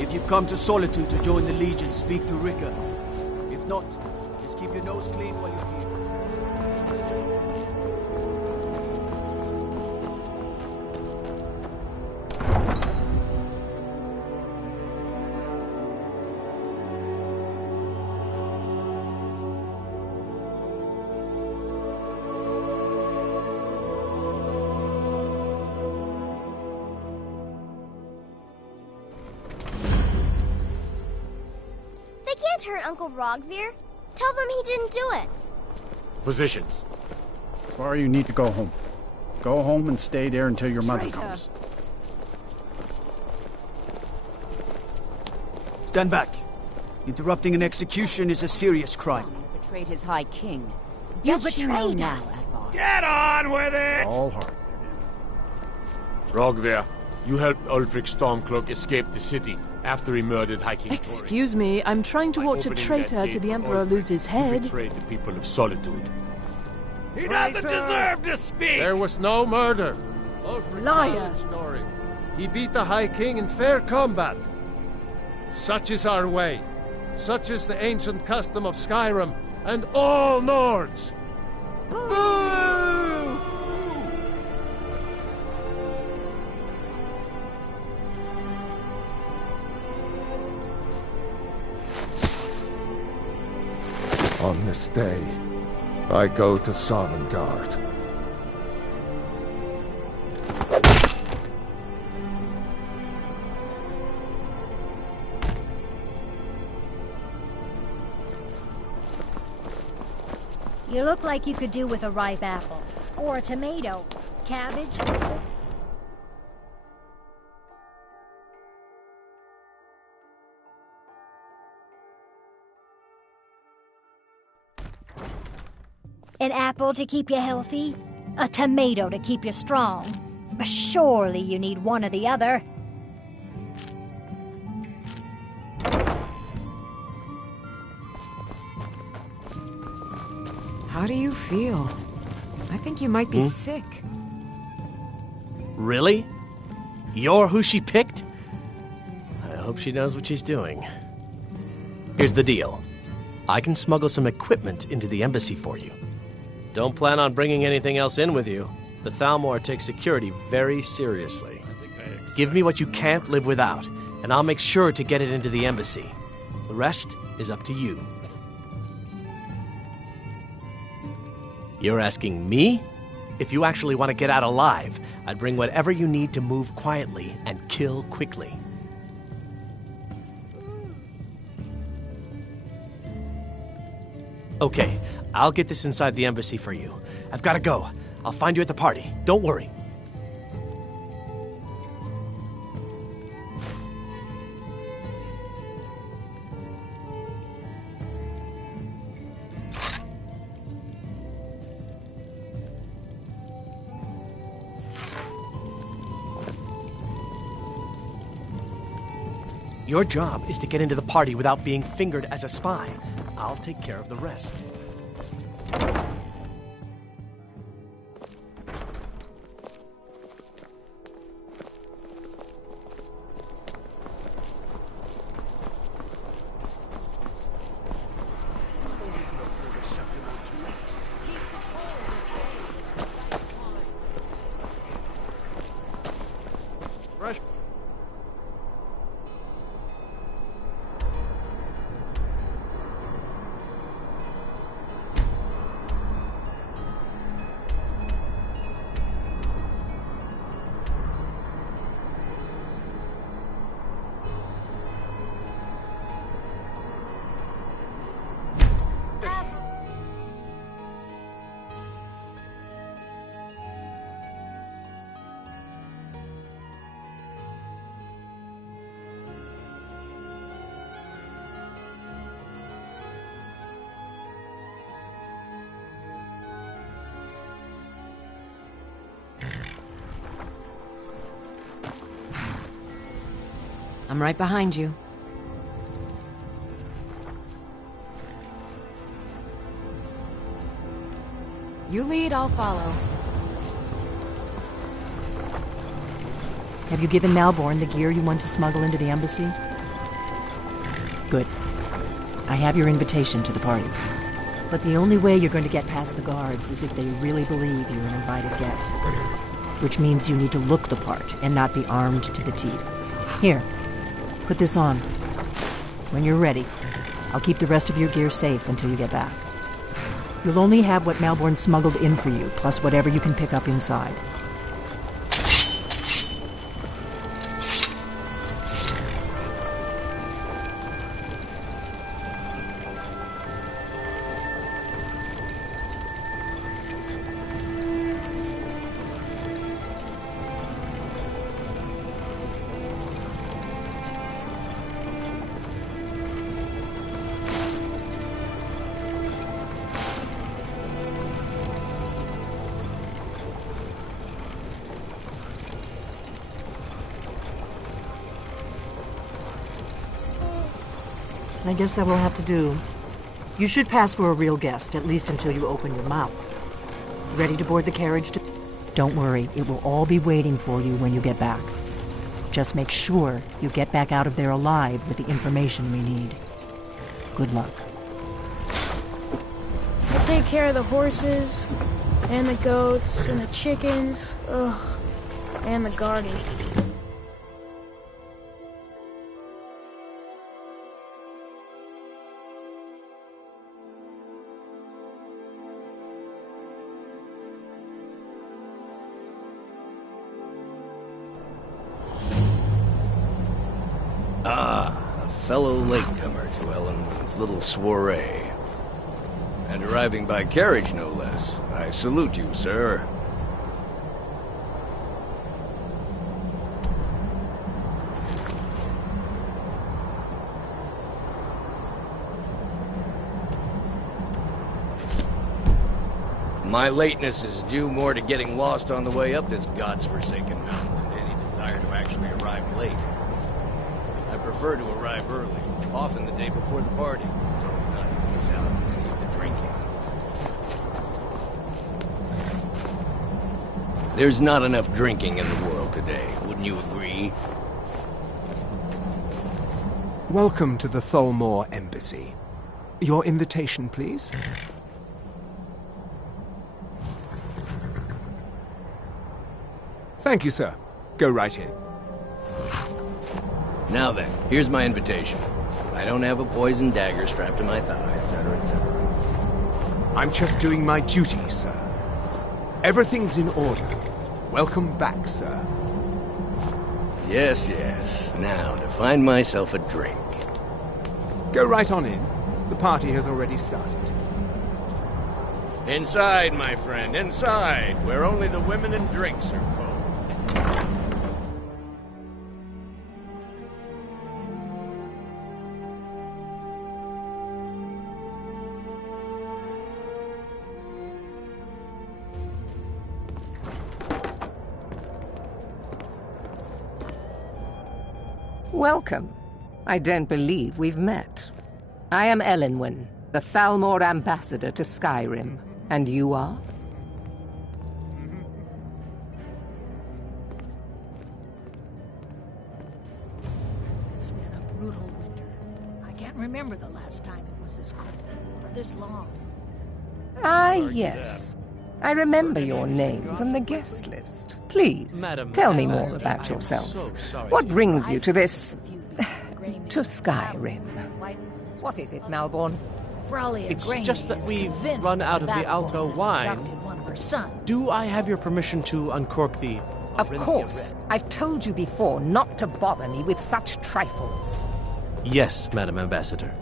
If you've come to Solitude to join the Legion, speak to Ricker. If not, just keep your nose clean while you're here. Hurt Uncle Rogvir? Tell them he didn't do it. Positions. Far you need to go home. Go home and stay there until your mother comes. Stand back. Interrupting an execution is a serious crime. You betrayed his High King. You betrayed us. Get on with it! All hard. Rogvir, you helped Ulfric Stormcloak escape the city after he murdered High King Excuse me, I'm trying to watch a traitor to the Emperor lose his head. He betrayed the people of Solitude. He doesn't deserve to speak! There was no murder. Ulfric Liar! Story. He beat the High King in fair combat. Such is our way. Such is the ancient custom of Skyrim and all Nords. Boo! On this day, I go to Sovngarde. You look like you could do with a ripe apple. Or a tomato. Cabbage. An apple to keep you healthy? A tomato to keep you strong? But surely you need one or the other. How do you feel? I think you might be sick. Really? You're who she picked? I hope she knows what she's doing. Here's the deal. I can smuggle some equipment into the embassy for you. Don't plan on bringing anything else in with you. The Thalmor takes security very seriously. Give me what you can't live without, and I'll make sure to get it into the embassy. The rest is up to you. You're asking me? If you actually want to get out alive, I'd bring whatever you need to move quietly and kill quickly. Okay, I'll get this inside the embassy for you. I've got to go. I'll find you at the party. Don't worry. Your job is to get into the party without being fingered as a spy. I'll take care of the rest. I'm right behind you. You lead, I'll follow. Have you given Malborn the gear you want to smuggle into the embassy? Good. I have your invitation to the party. But the only way you're going to get past the guards is if they really believe you're an invited guest. Which means you need to look the part and not be armed to the teeth. Here, put this on. When you're ready, I'll keep the rest of your gear safe until you get back. You'll only have what Malborn smuggled in for you, plus whatever you can pick up inside. I guess that will have to do. You should pass for a real guest, at least until you open your mouth. Ready to board the carriage? Don't worry, it will all be waiting for you when you get back. Just make sure you get back out of there alive with the information we need. Good luck. I'll take care of the horses, and the goats, and the chickens, and the garden. A fellow latecomer to Ellenwood's little soiree. And arriving by carriage, no less. I salute you, sir. My lateness is due more to getting lost on the way up this god's-forsaken mountain than any desire to actually arrive late. I prefer to arrive early, often the day before the party, so as not to miss out on any of the drinking. There's not enough drinking in the world today, wouldn't you agree? Welcome to the Tholmor Embassy. Your invitation, please. Thank you, sir. Go right in. Now then, here's my invitation. I don't have a poisoned dagger strapped to my thigh, etc., etc. I'm just doing my duty, sir. Everything's in order. Welcome back, sir. Yes, yes. Now, to find myself a drink. Go right on in. The party has already started. Inside, my friend, inside, where only the women and drinks are cold. Welcome. I don't believe we've met. I am Elenwen, the Thalmor ambassador to Skyrim. And you are? It's been a brutal winter. I can't remember the last time it was this cold, for this long. Ah, yes. I remember your name from the guest list. Please, tell me more about yourself. What brings you to this... to Skyrim? What is it, Malborn? It's just that we've run out of the Alto wine. Do I have your permission to uncork the... Of course. I've told you before not to bother me with such trifles. Yes, Madam Ambassador.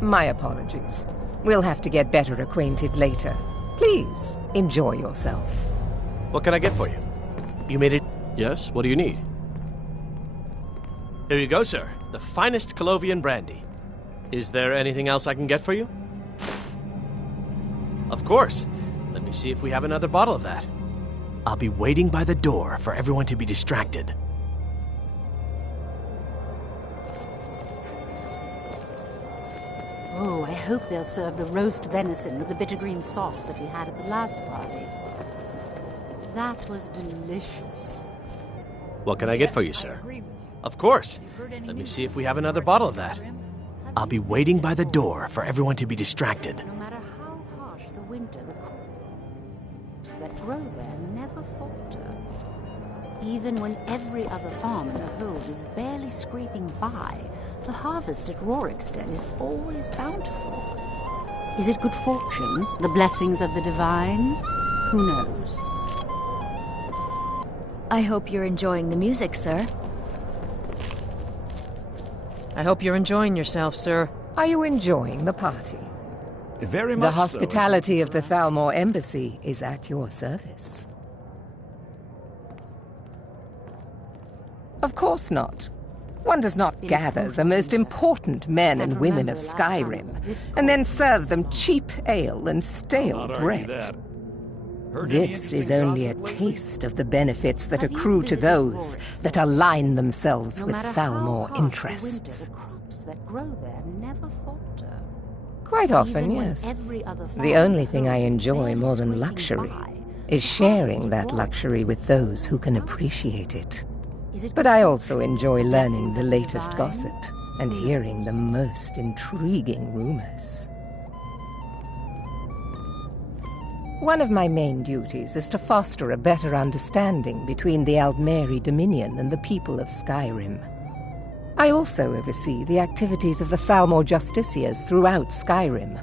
My apologies. We'll have to get better acquainted later. Please, enjoy yourself. What can I get for you? You made it... Yes, what do you need? Here you go, sir. The finest Colovian brandy. Is there anything else I can get for you? Of course. Let me see if we have another bottle of that. I'll be waiting by the door for everyone to be distracted. Oh, I hope they'll serve the roast venison with the bitter green sauce that we had at the last party. That was delicious. What can I get for you, sir? Of course. Let me see if we have another bottle of that. I'll be waiting by the door for everyone to be distracted. No matter how harsh the winter, the crops that grow there never falter. Even when every other farm in the hold is barely scraping by, the harvest at Rorikstead is always bountiful. Is it good fortune? The blessings of the divines? Who knows? I hope you're enjoying the music, sir. I hope you're enjoying yourself, sir. Are you enjoying the party? Very much The hospitality of the Thalmor Embassy is at your service. Of course not. One does not gather the most important men and women of Skyrim and then serve them cheap ale and stale bread. This is only a taste of the benefits that accrue to those that align themselves with Thalmor interests. Quite often, yes. The only thing I enjoy more than luxury is sharing that luxury with those who can appreciate it. But I also enjoy learning the latest gossip and hearing the most intriguing rumors. One of my main duties is to foster a better understanding between the Aldmeri Dominion and the people of Skyrim. I also oversee the activities of the Thalmor Justiciars throughout Skyrim,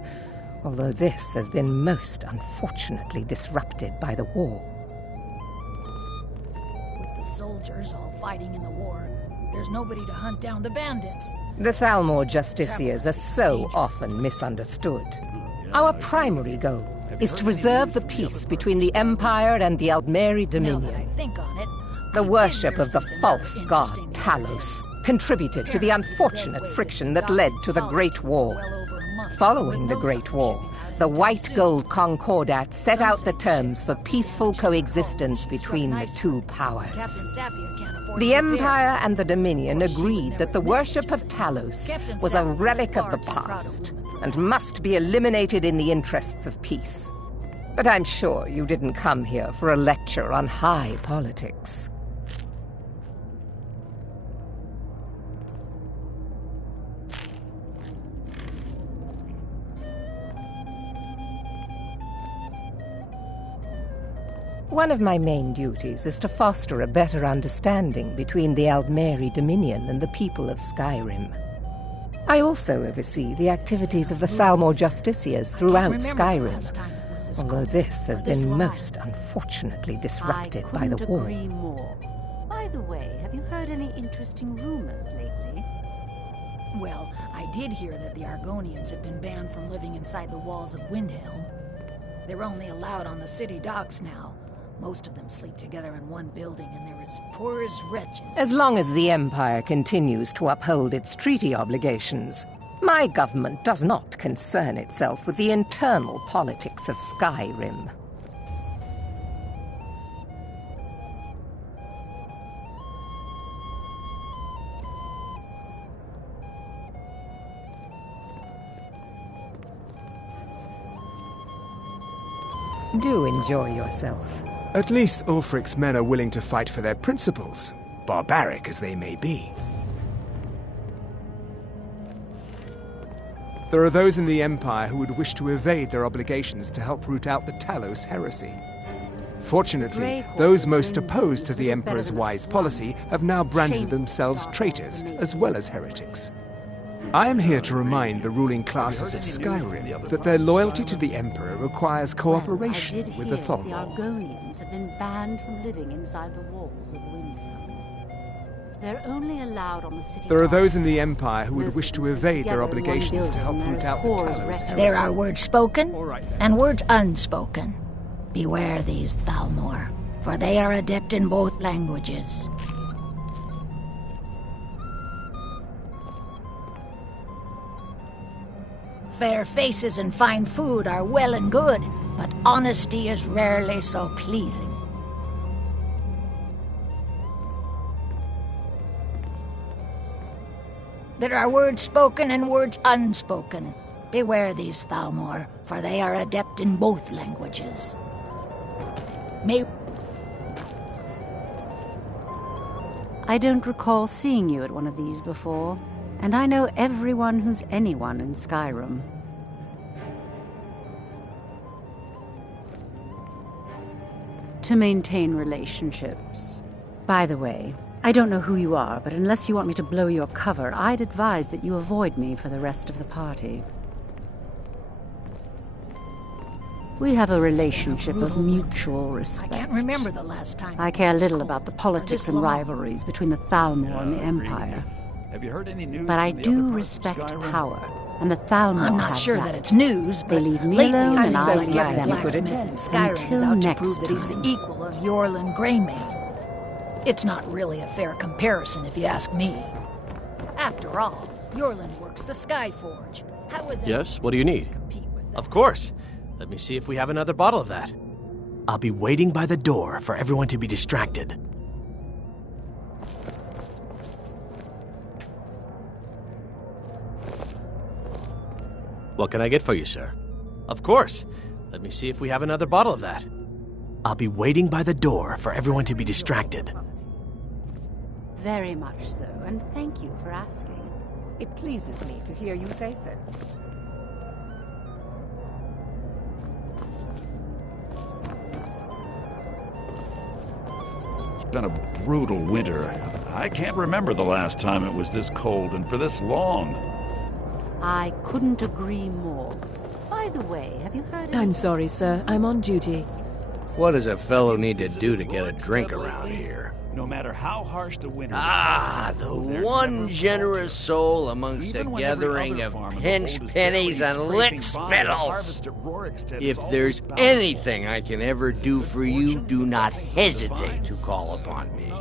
although this has been most unfortunately disrupted by the war. With the soldiers all fighting in the war, there's nobody to hunt down the bandits. The Thalmor Justiciars are so often misunderstood. Our primary goal is to preserve the peace between the Empire and the Aldmeri Dominion. The worship of the false god Talos contributed to the unfortunate friction that led to the Great War. Following the Great War, the White Gold Concordat set out the terms for peaceful coexistence between the two powers. The Empire and the Dominion agreed that the worship of Talos was a relic of the past and must be eliminated in the interests of peace. But I'm sure you didn't come here for a lecture on high politics. One of my main duties is to foster a better understanding between the Aldmeri Dominion and the people of Skyrim. I also oversee the activities of the Thalmor Justiciars throughout Skyrim, although this has been most unfortunately disrupted by the war. Agree more. By the way, have you heard any interesting rumors lately? Well, I did hear that the Argonians have been banned from living inside the walls of Windhelm. They're only allowed on the city docks now. Most of them sleep together in one building, and they're as poor as wretches. As long as the Empire continues to uphold its treaty obligations, my government does not concern itself with the internal politics of Skyrim. Do enjoy yourself. At least Ulfric's men are willing to fight for their principles, barbaric as they may be. There are those in the Empire who would wish to evade their obligations to help root out the Talos heresy. Fortunately, those most opposed to the Emperor's wise policy have now branded themselves traitors as well as heretics. I am here to remind the ruling classes of Skyrim that their loyalty to the Emperor requires cooperation with the Thalmor. The Argonians have been banned from living inside the walls of Windhelm. They're only allowed on the city. There are those in the Empire who would wish to evade their obligations to help root out the Talos heresy. There are words spoken and words unspoken. Beware these Thalmor, for they are adept in both languages. Fair faces and fine food are well and good, but honesty is rarely so pleasing. There are words spoken and words unspoken. Beware these Thalmor, for they are adept in both languages. I don't recall seeing you at one of these before, and I know everyone who's anyone in Skyrim. To maintain relationships. By the way, I don't know who you are, but unless you want me to blow your cover, I'd advise that you avoid me for the rest of the party. We have a relationship of mutual respect. I can't remember the last time. I care little about the politics and rivalries between the Thalmor and the Empire. Have you heard any news? But I do respect power, and the Thalmor I'm not have sure that. that it's news, but they leave me lately alone, it and I'll seems like leave every them blacksmith in Skyrim is until out to next prove that he's the time. equal of Yorlin Greymane. It's not really a fair comparison, if you ask me. After all, Yorlin works the Skyforge. How is it? Yes, what do you need? Of course. Let me see if we have another bottle of that. I'll be waiting by the door for everyone to be distracted. What can I get for you, sir? Of course. Let me see if we have another bottle of that. I'll be waiting by the door for everyone to be distracted. Very much so, and thank you for asking. It pleases me to hear you say so. It's been a brutal winter. I can't remember the last time it was this cold and for this long. I couldn't agree more. By the way, have you heard I'm sorry, sir. I'm on duty. What does a fellow need to do to get a drink around here? No matter how harsh the winter. The one generous soul amongst a gathering of pinch pennies and lick spittles. If there's anything I can ever do for you, do not hesitate to call upon me.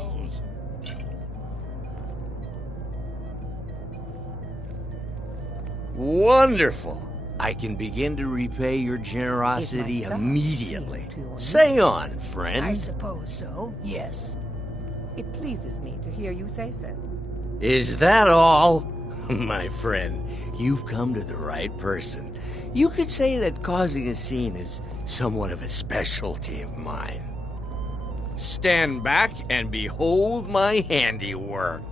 Wonderful. I can begin to repay your generosity immediately. Say on, friend. I suppose so, yes. It pleases me to hear you say so. Is that all? My friend, you've come to the right person. You could say that causing a scene is somewhat of a specialty of mine. Stand back and behold my handiwork.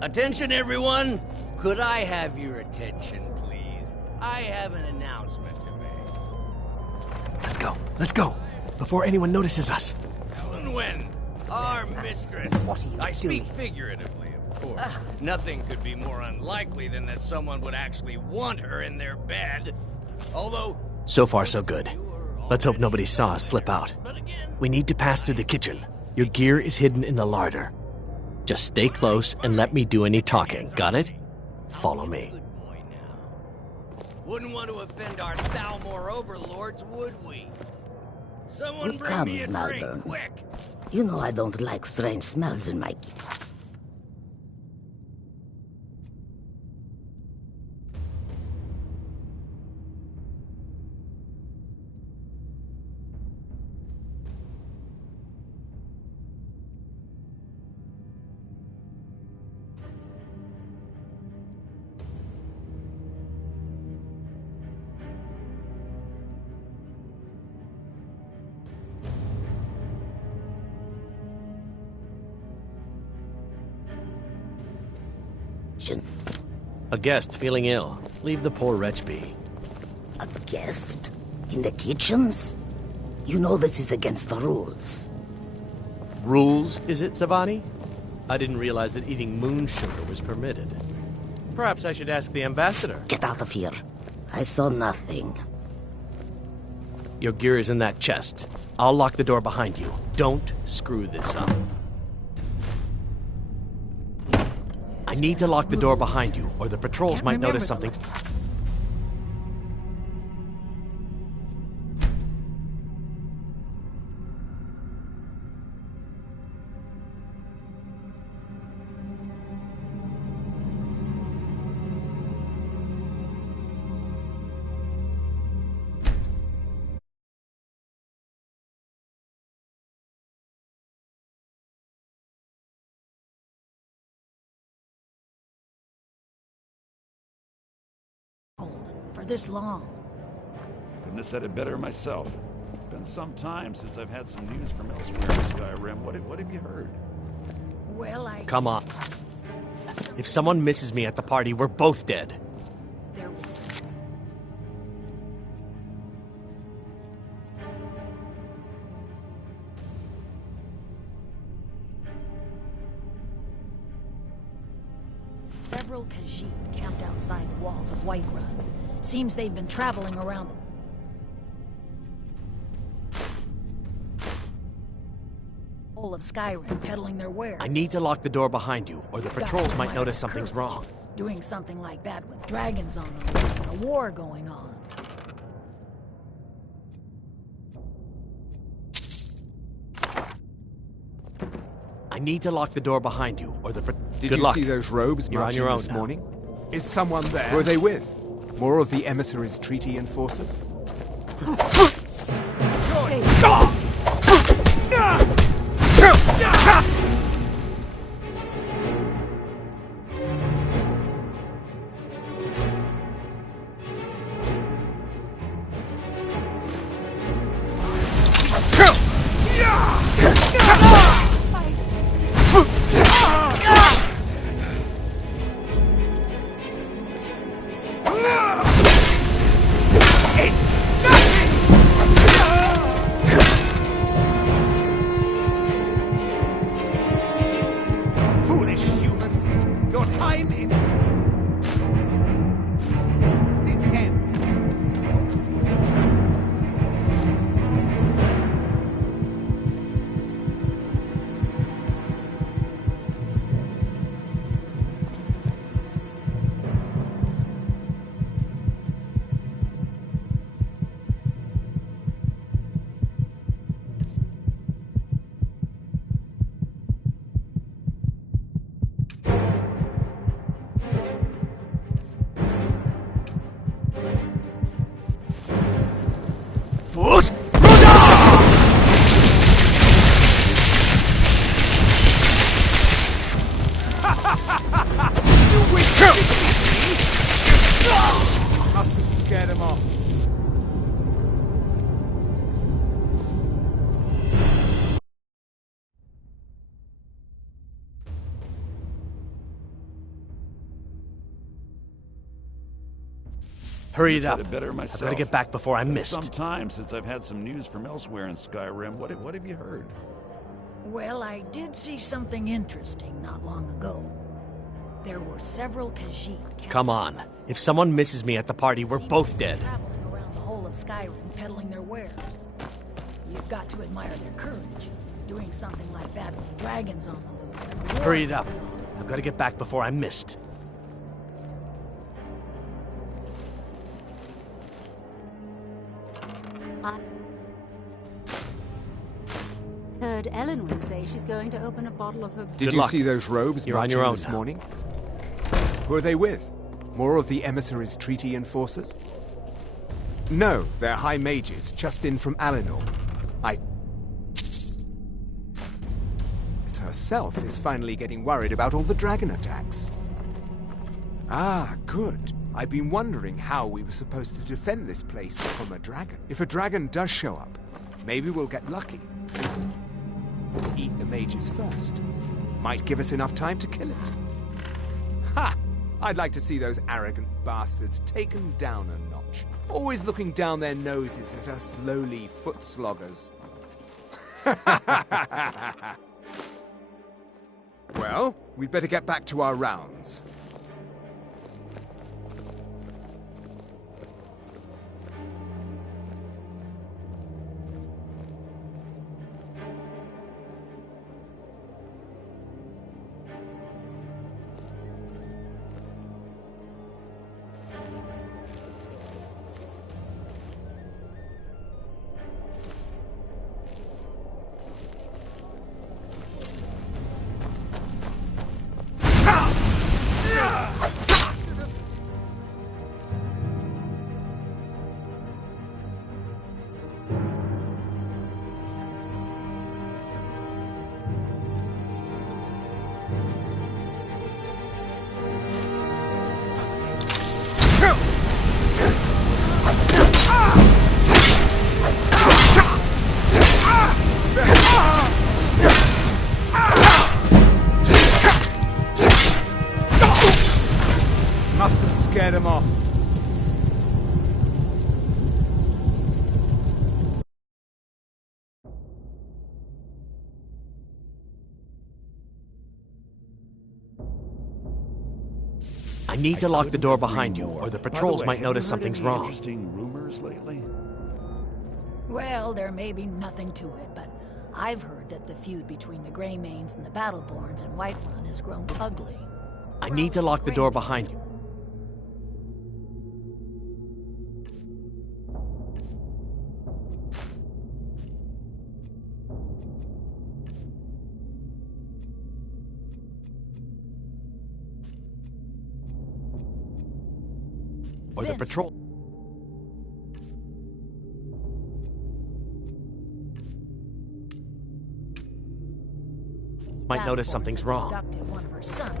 Attention, everyone! Could I have your attention, please? I have an announcement to make. Let's go, before anyone notices us. Ellenwen, our mistress. What are you I doing? speak figuratively, of course. Nothing could be more unlikely than that someone would actually want her in their bed. Although... So far, so good. Let's hope nobody saw us slip out. We need to pass through the kitchen. Your gear is hidden in the larder. Just stay close and let me do any talking. Got it? Follow me. Wouldn't want to offend our Thalmor overlords, would we? Someone Who bring me comes, a drink, Malvern? quick! You know I don't like strange smells in my kitchen. A guest feeling ill. Leave the poor wretch be. A guest? In the kitchens? You know this is against the rules. Rules, is it, Savani? I didn't realize that eating moon sugar was permitted. Perhaps I should ask the ambassador. Get out of here. I saw nothing. Your gear is in that chest. I'll lock the door behind you. Don't screw this up. I need to lock the door behind you, or the patrols might notice something. for this long. Couldn't have said it better myself. It's been some time since I've had some news from elsewhere in Skyrim. What have you heard? Well, Come on. If someone misses me at the party, we're both dead. Several Khajiit camped outside the walls of Whiterun. Seems they've been traveling around the whole of Skyrim, peddling their wares. I need to lock the door behind you, or the patrols might notice something's wrong. Doing something like that with dragons on the loose and a war going on. I need to lock the door behind you, or the Did you see those robes marching this morning? Is someone there? Who are they with? More of the emissaries' treaty enforcers? Must have scared him off. Hurry it Said up. it better myself. I've got to get back before I'm missed. Some time since I've had some news from elsewhere in Skyrim. What have you heard? Well, I did see something interesting not long ago. There were several Khajiit. Come on. If someone misses me at the party, we're both dead. Traveling around the whole of Skyrim, peddling their wares. You've got to admire their courage. Doing something like that with dragons on the loose. And a war. Hurry it up. I've got to get back before I'm missed. I heard Eleanor say she's going to open a bottle of her... Did you see those robes You're on marching your own this now. morning? Who are they with? More of the emissaries' treaty enforcers? No, they're high mages, just in from Alinor. Herself is finally getting worried about all the dragon attacks. Ah, good. I've been wondering how we were supposed to defend this place from a dragon. If a dragon does show up, maybe we'll get lucky. Eat the mages first. Might give us enough time to kill it. Ha! I'd like to see those arrogant bastards taken down a notch. Always looking down their noses at us lowly foot sloggers. Well, we'd better get back to our rounds. need to lock the door behind you, or the patrols might notice something's wrong. Interesting rumors lately? Well, there may be nothing to it, but I've heard that the feud between the Greymanes and the Battleborns in Whiterun has grown ugly. I need to lock the door behind you. Or the patrol. Might notice something's wrong. One of her sons.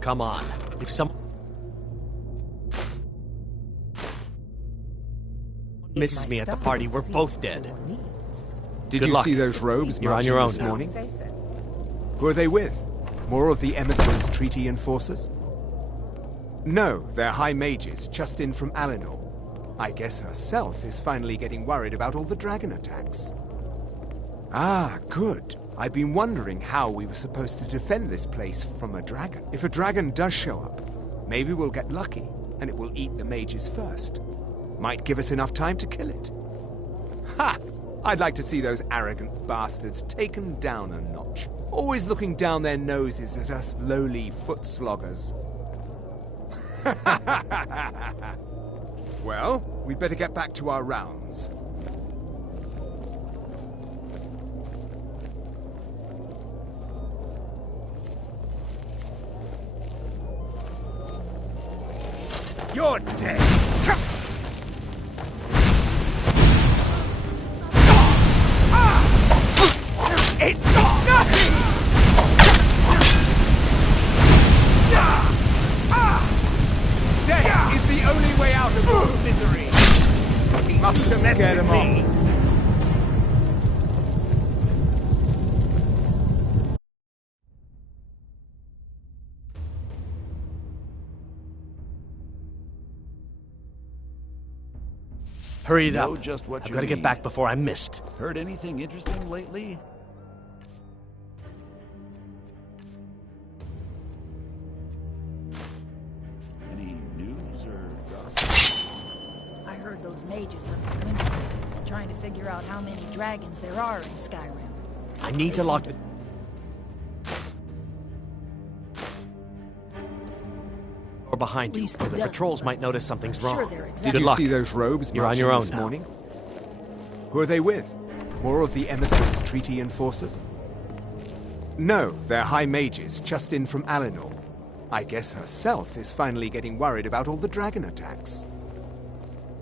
Come on. If some misses me at the party, we're both dead. Did Good you luck. see those robes You're on marching your own this now. morning? Who are they with? More of the emissaries' treaty enforcers? No, they're high mages, just in from Alinor. I guess herself is finally getting worried about all the dragon attacks. Ah, good. I've been wondering how we were supposed to defend this place from a dragon. If a dragon does show up, maybe we'll get lucky, and it will eat the mages first. Might give us enough time to kill it. Ha! I'd like to see those arrogant bastards taken down a notch. Always looking down their noses at us lowly foot sloggers. Well, we'd better get back to our rounds. You're dead! It's nothing! Death is the only way out of all misery. He must have scared him off. Hurry it Know up. just what I've you got to get need. back before I'm missed. Heard anything interesting lately? Any news or gossip? I heard those mages up the window trying to figure out how many dragons there are in Skyrim. I need to lock the... door behind you, or the patrols might notice something's wrong. Did Good you luck. see those robes You're on marching your own this now. morning? Who are they with? More of the emissaries' treaty enforcers? No, they're high mages, just in from Alinor. I guess herself is finally getting worried about all the dragon attacks.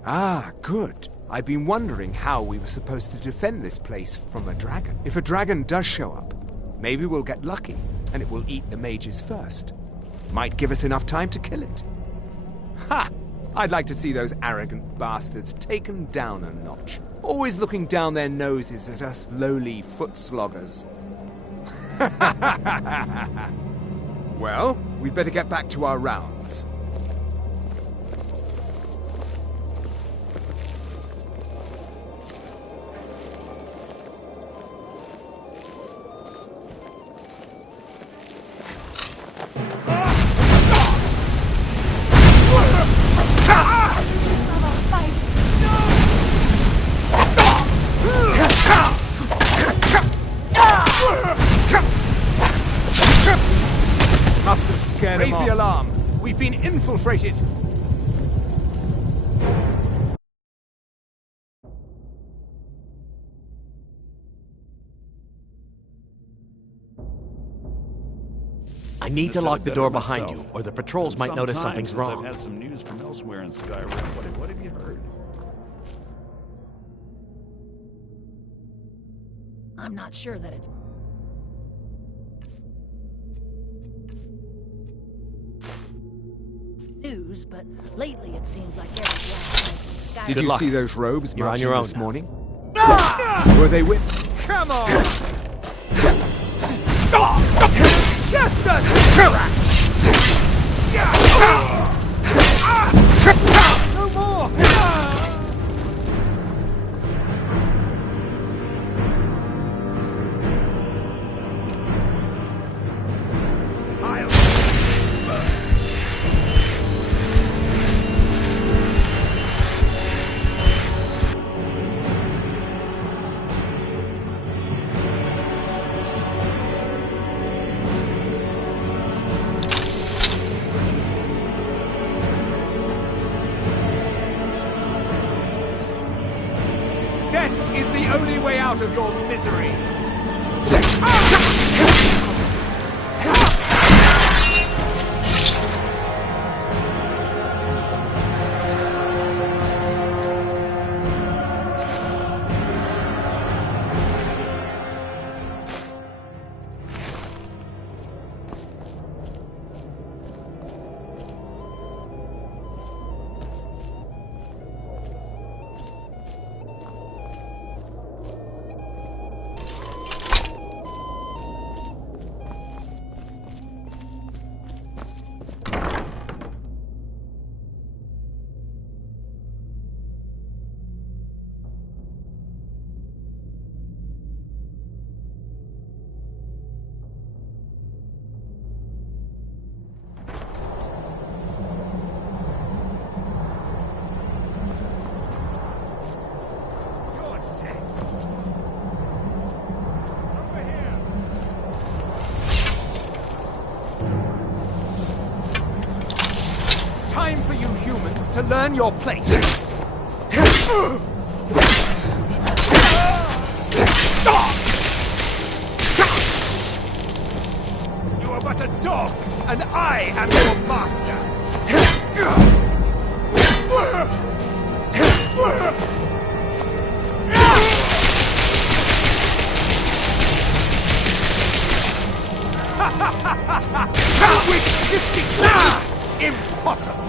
Ah, good. I've been wondering how we were supposed to defend this place from a dragon. If a dragon does show up, maybe we'll get lucky, and it will eat the mages first. Might give us enough time to kill it. Ha! I'd like to see those arrogant bastards taken down a notch. Always looking down their noses at us lowly foot sloggers. Well, we'd better get back to our rounds. Must have scared him off. Raise the alarm. We've been infiltrated. I need to lock the door behind you, or the patrols might notice something's wrong. I've had some news from elsewhere in Skyrim. What have you heard? I'm not sure that it's... news, but lately it seems like every place in Skyrim... Did you see those robes You're on marching your own this now. morning? Who are they with? Come on! Just a scratch! No more! way out of your misery! Time for you humans to learn your place. You are but a dog, and I am your master. Impossible!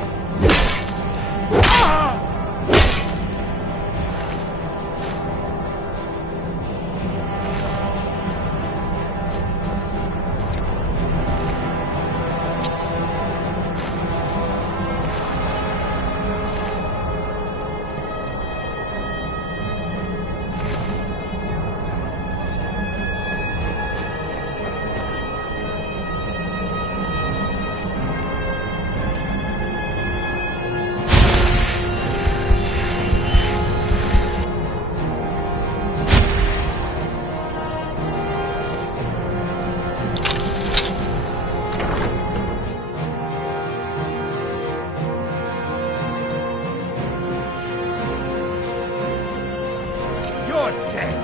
You're dead!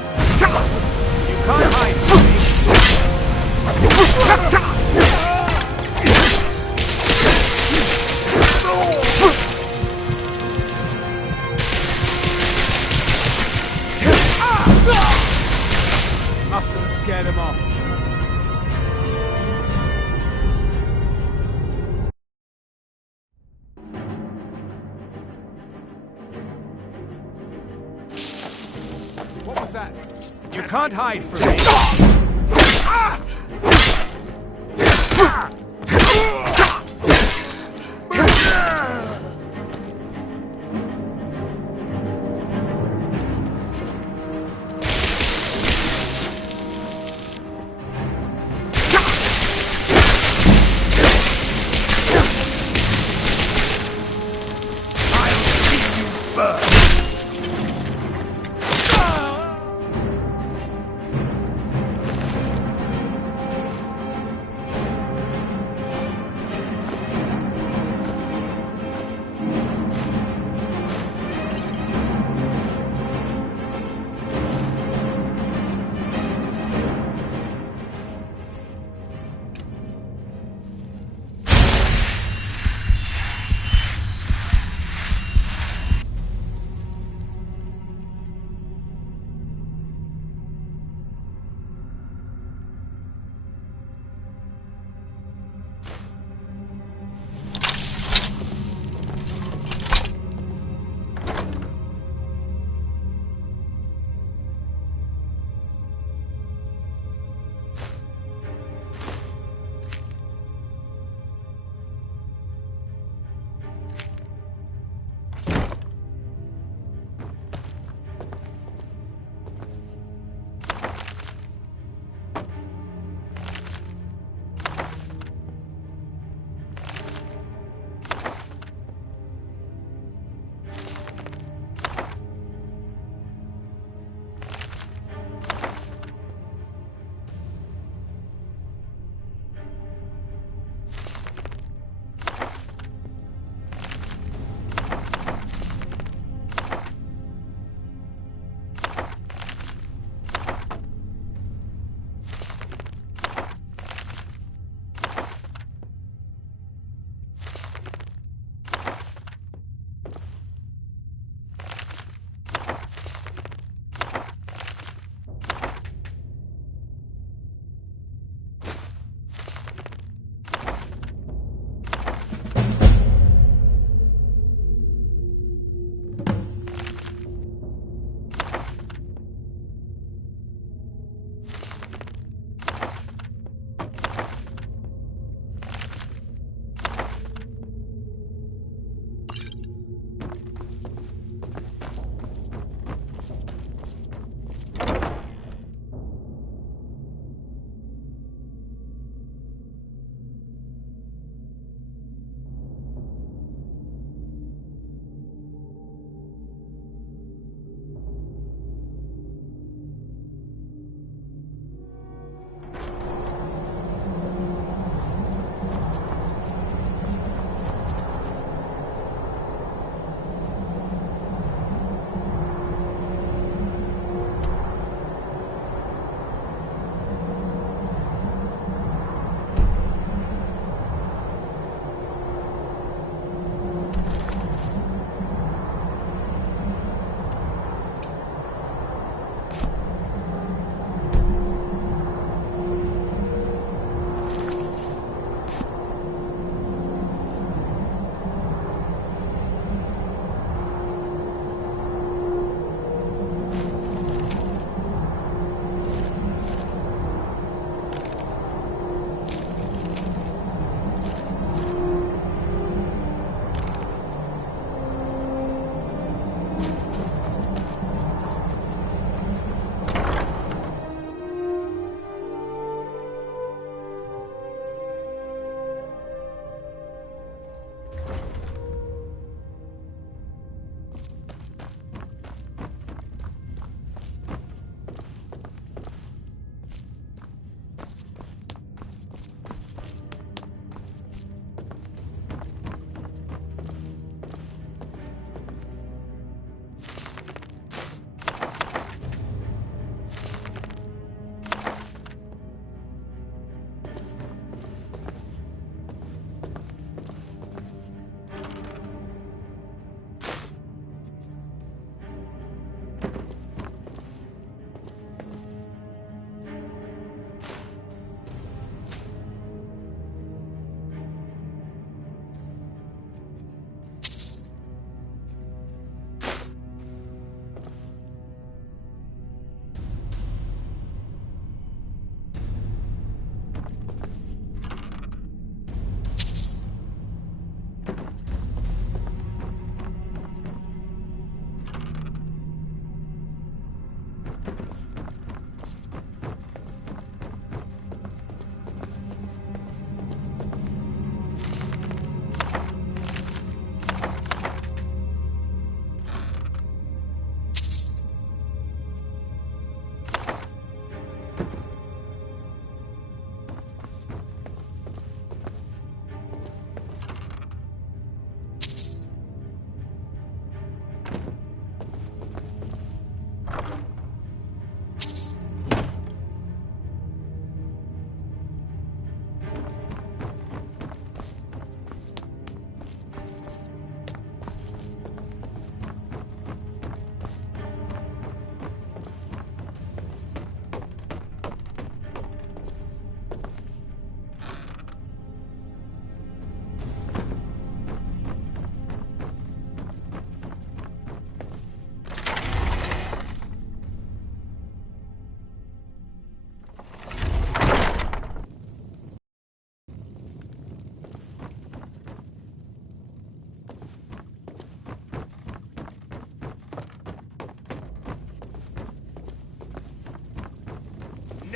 You can't hide from me! Must have scared him off. What was that? You can't hide from me. I'll see you burn.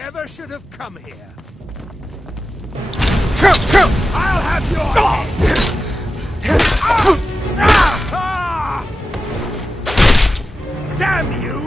never should have come here. I'll have your Damn you!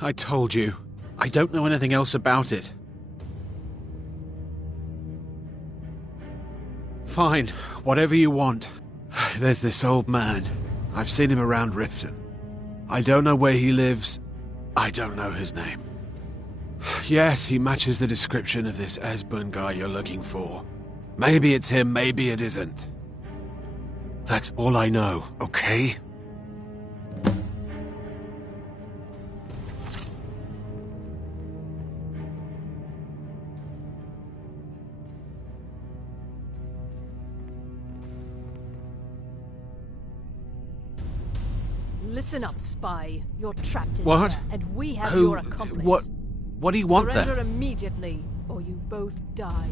I told you. I don't know anything else about it. Fine, whatever you want. There's this old man. I've seen him around Riften. I don't know where he lives. I don't know his name. Yes, he matches the description of this Esbern guy you're looking for. Maybe it's him, maybe it isn't. That's all I know, okay? Listen up, spy. You're trapped in What? there, and we have Who? your accomplice. What do you want Surrender then? immediately, or you both die.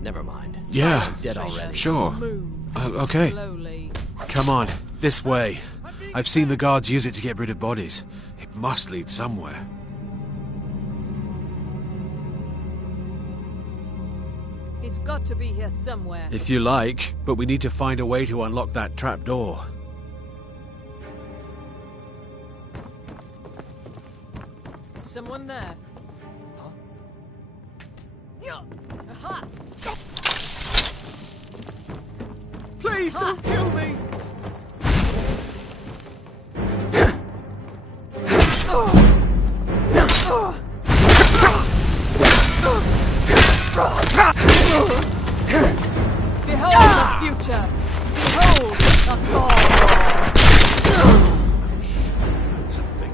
Never mind. Yeah, Dead already. sure. Okay. Slowly. Come on, this way. I've seen the guards use it to get rid of bodies. It must lead somewhere. He's got to be here somewhere. If you like, but we need to find a way to unlock that trap door. Someone there. Aha! Please don't kill me! Behold the future! Behold the Thor! Something.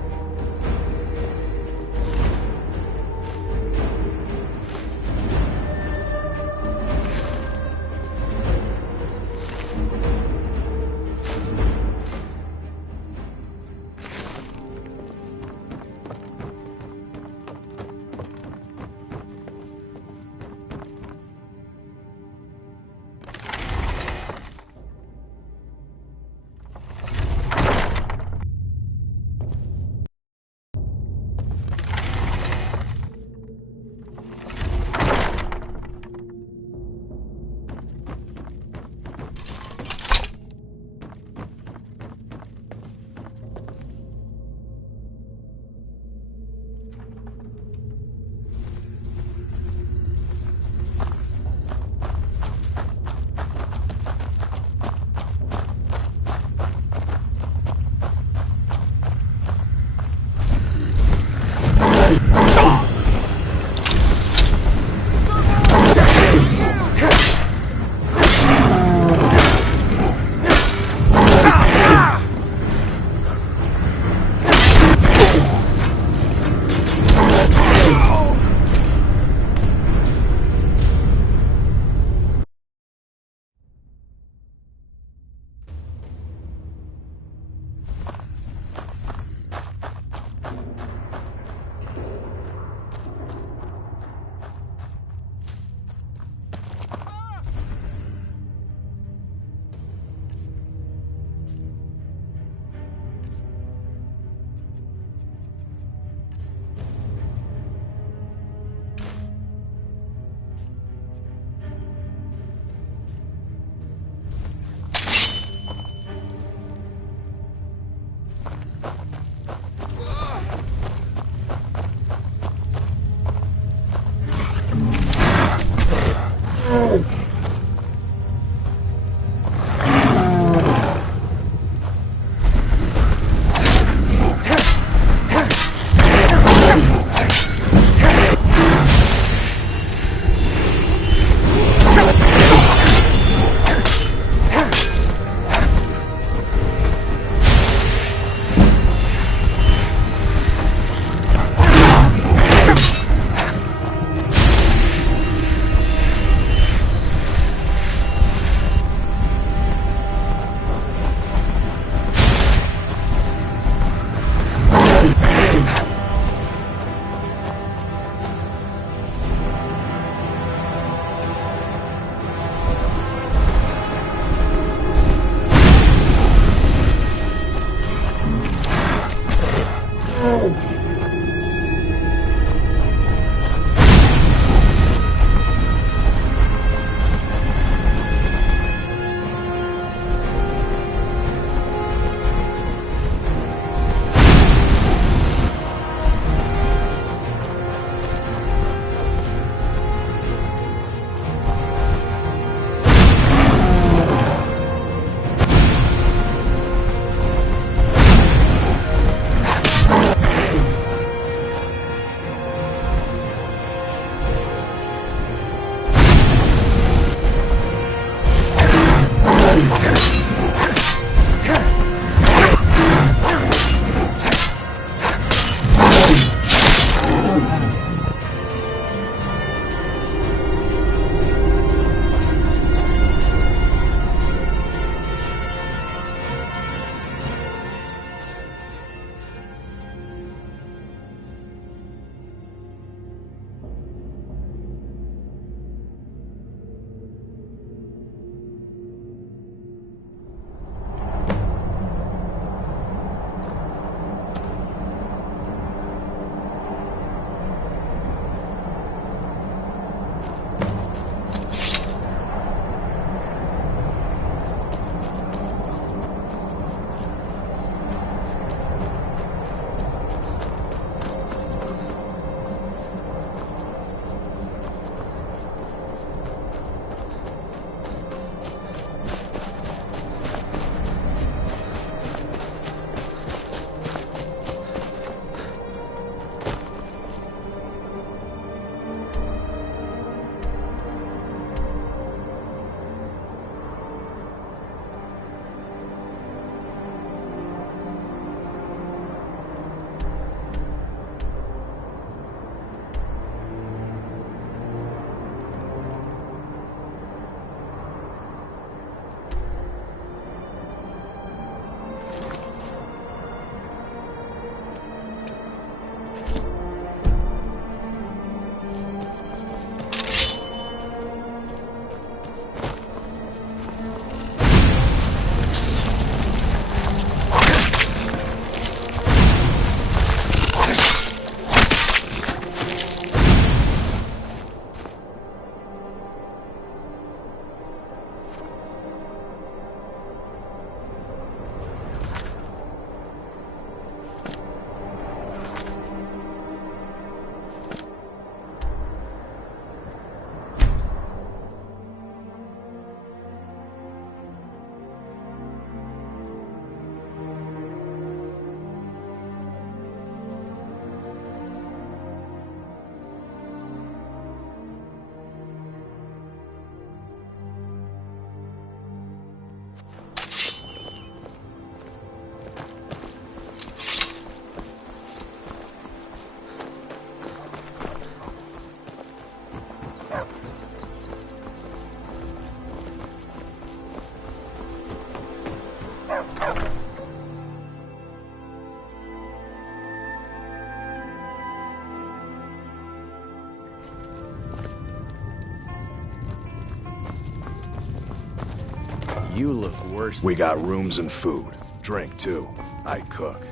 You look worse. We got rooms and food. Drink, too. I cook.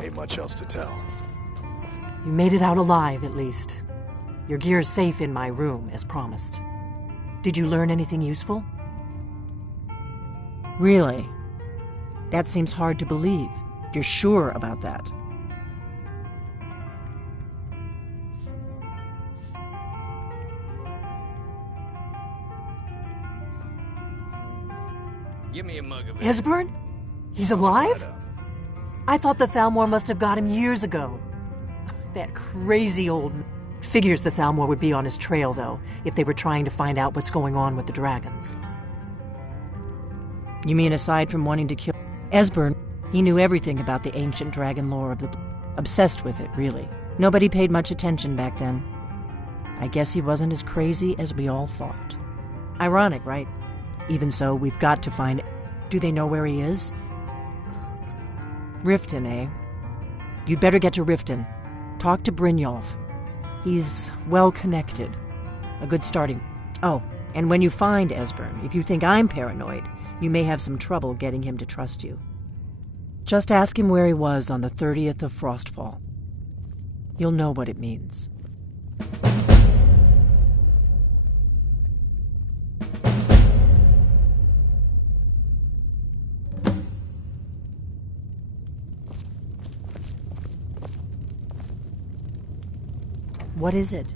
Ain't much else to tell. You made it out alive, at least. Your gear's safe in my room, as promised. Did you learn anything useful? Really? That seems hard to believe. You're sure about that? Give me a mug of it. Esbern? He's alive? I thought the Thalmor must have got him years ago. That crazy old... Figures the Thalmor would be on his trail, though, if they were trying to find out what's going on with the dragons. You mean aside from wanting to kill... Esbern, he knew everything about the ancient dragon lore of the... Obsessed with it, really. Nobody paid much attention back then. I guess he wasn't as crazy as we all thought. Ironic, right? Even so, we've got to find... Do they know where he is? Riften, eh? You'd better get to Riften. Talk to Brynjolf. He's well-connected. A good starting... Oh, and when you find Esbern, if you think I'm paranoid, you may have some trouble getting him to trust you. Just ask him where he was on the 30th of Frostfall. You'll know what it means. What is it?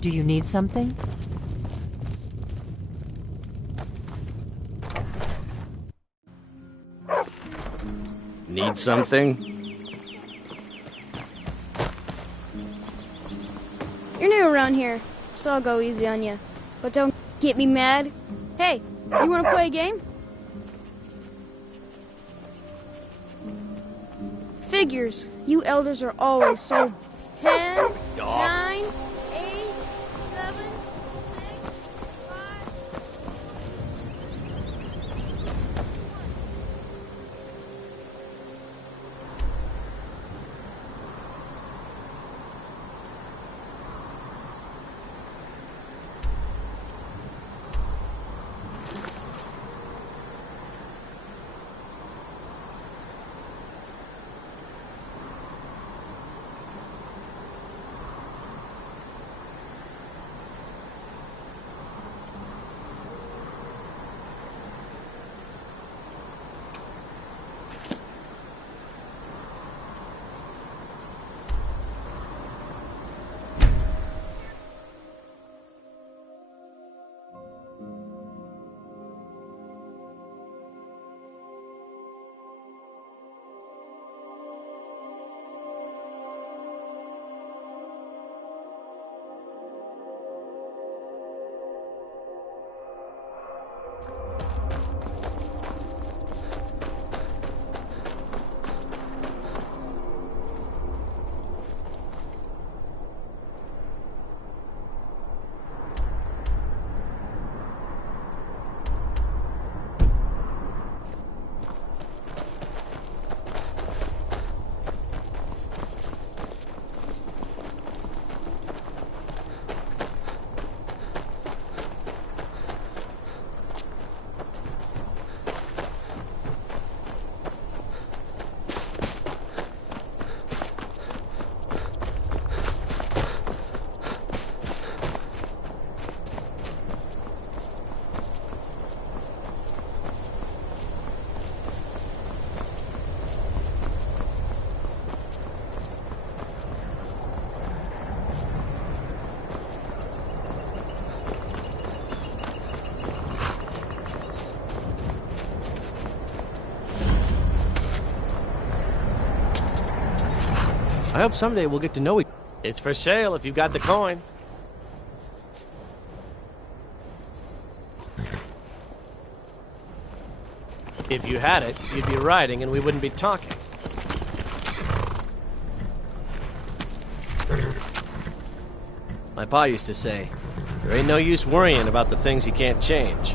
Do you need something? Need something? You're new around here, so I'll go easy on you. But don't get me mad. Hey, you want to play a game? Figures. You elders are always so... 10, 9... I hope someday we'll get to know each other. It's for sale if you've got the coin. If you had it, you'd be riding and we wouldn't be talking. My pa used to say, there ain't no use worrying about the things you can't change.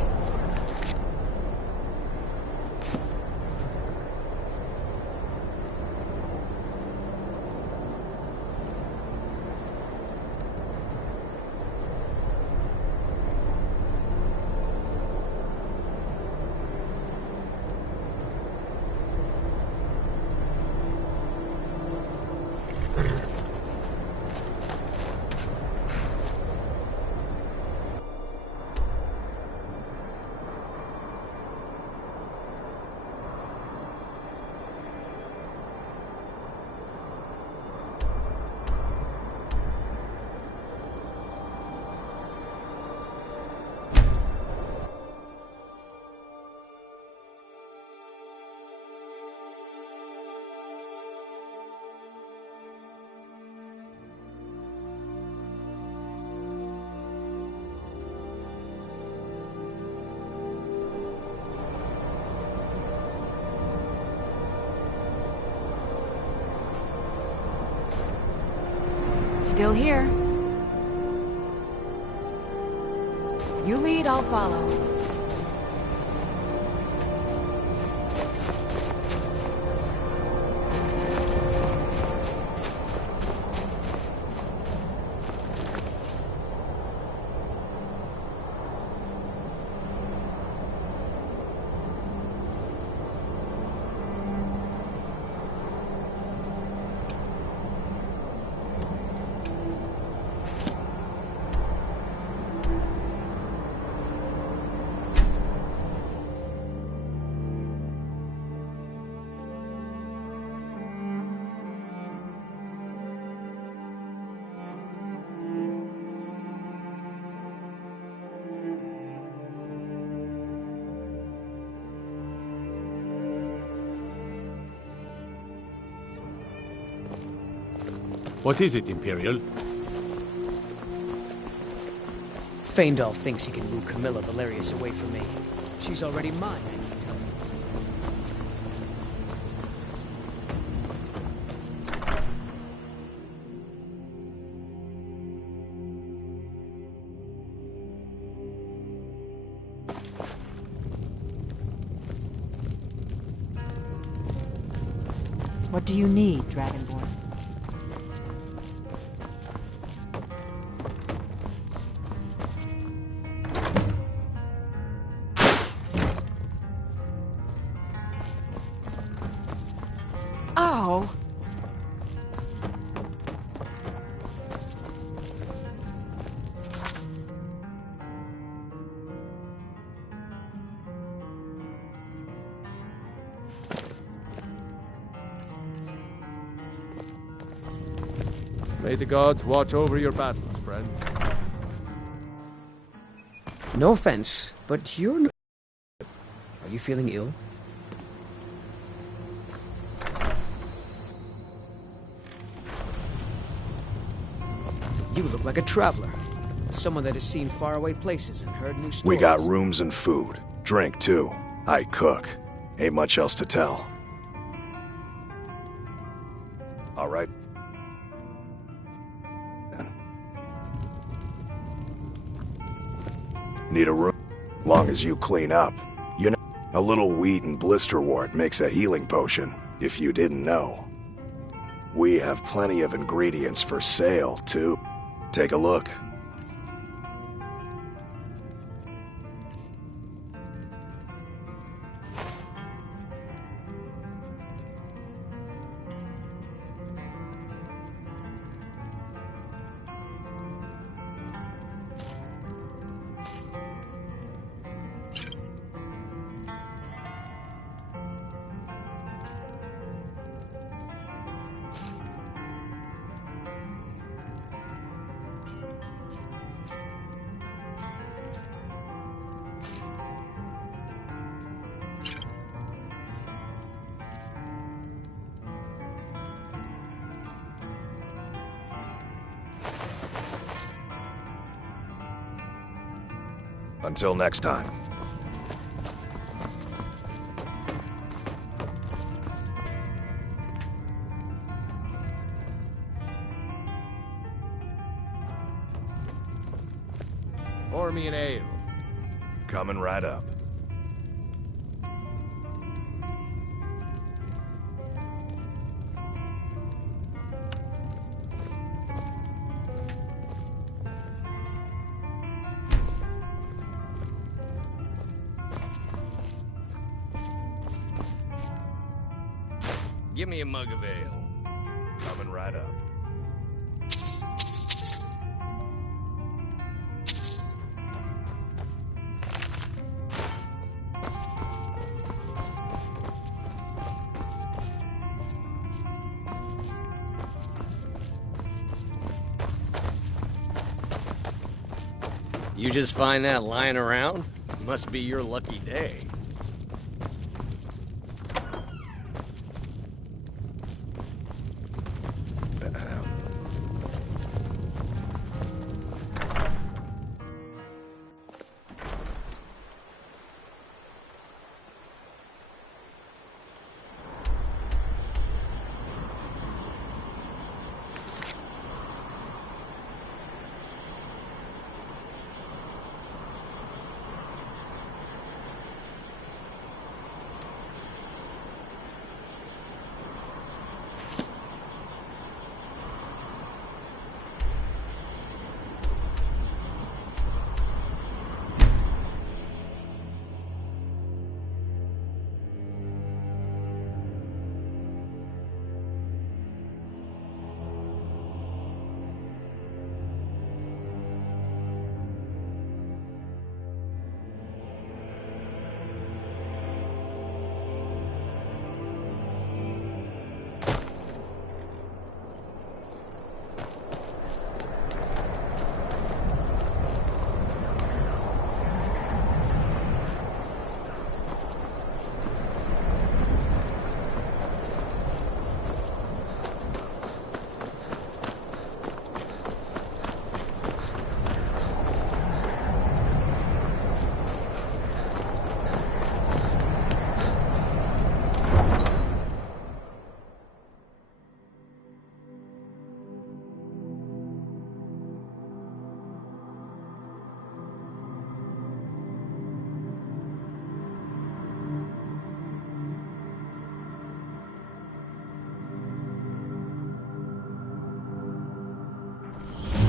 Still here. You lead, I'll follow. What is it, Imperial? Faendal thinks he can woo Camilla Valerius away from me. She's already mine, I can tell you. What do you need, Dragonborn? Ow! May the gods watch over your battles, friend. No offense, but you're no... Are you feeling ill? You look like a traveler. Someone that has seen faraway places and heard new stories. We got rooms and food. Drink, too. I cook. Ain't much else to tell. All right. Then. Need a room? Long as you clean up. You know, a little wheat and blisterwort makes a healing potion, if you didn't know. We have plenty of ingredients for sale, too. Take a look. Until next time. Pour me an ale. Coming right up. Give me a mug of ale. Coming right up. You just find that lying around? Must be your lucky day.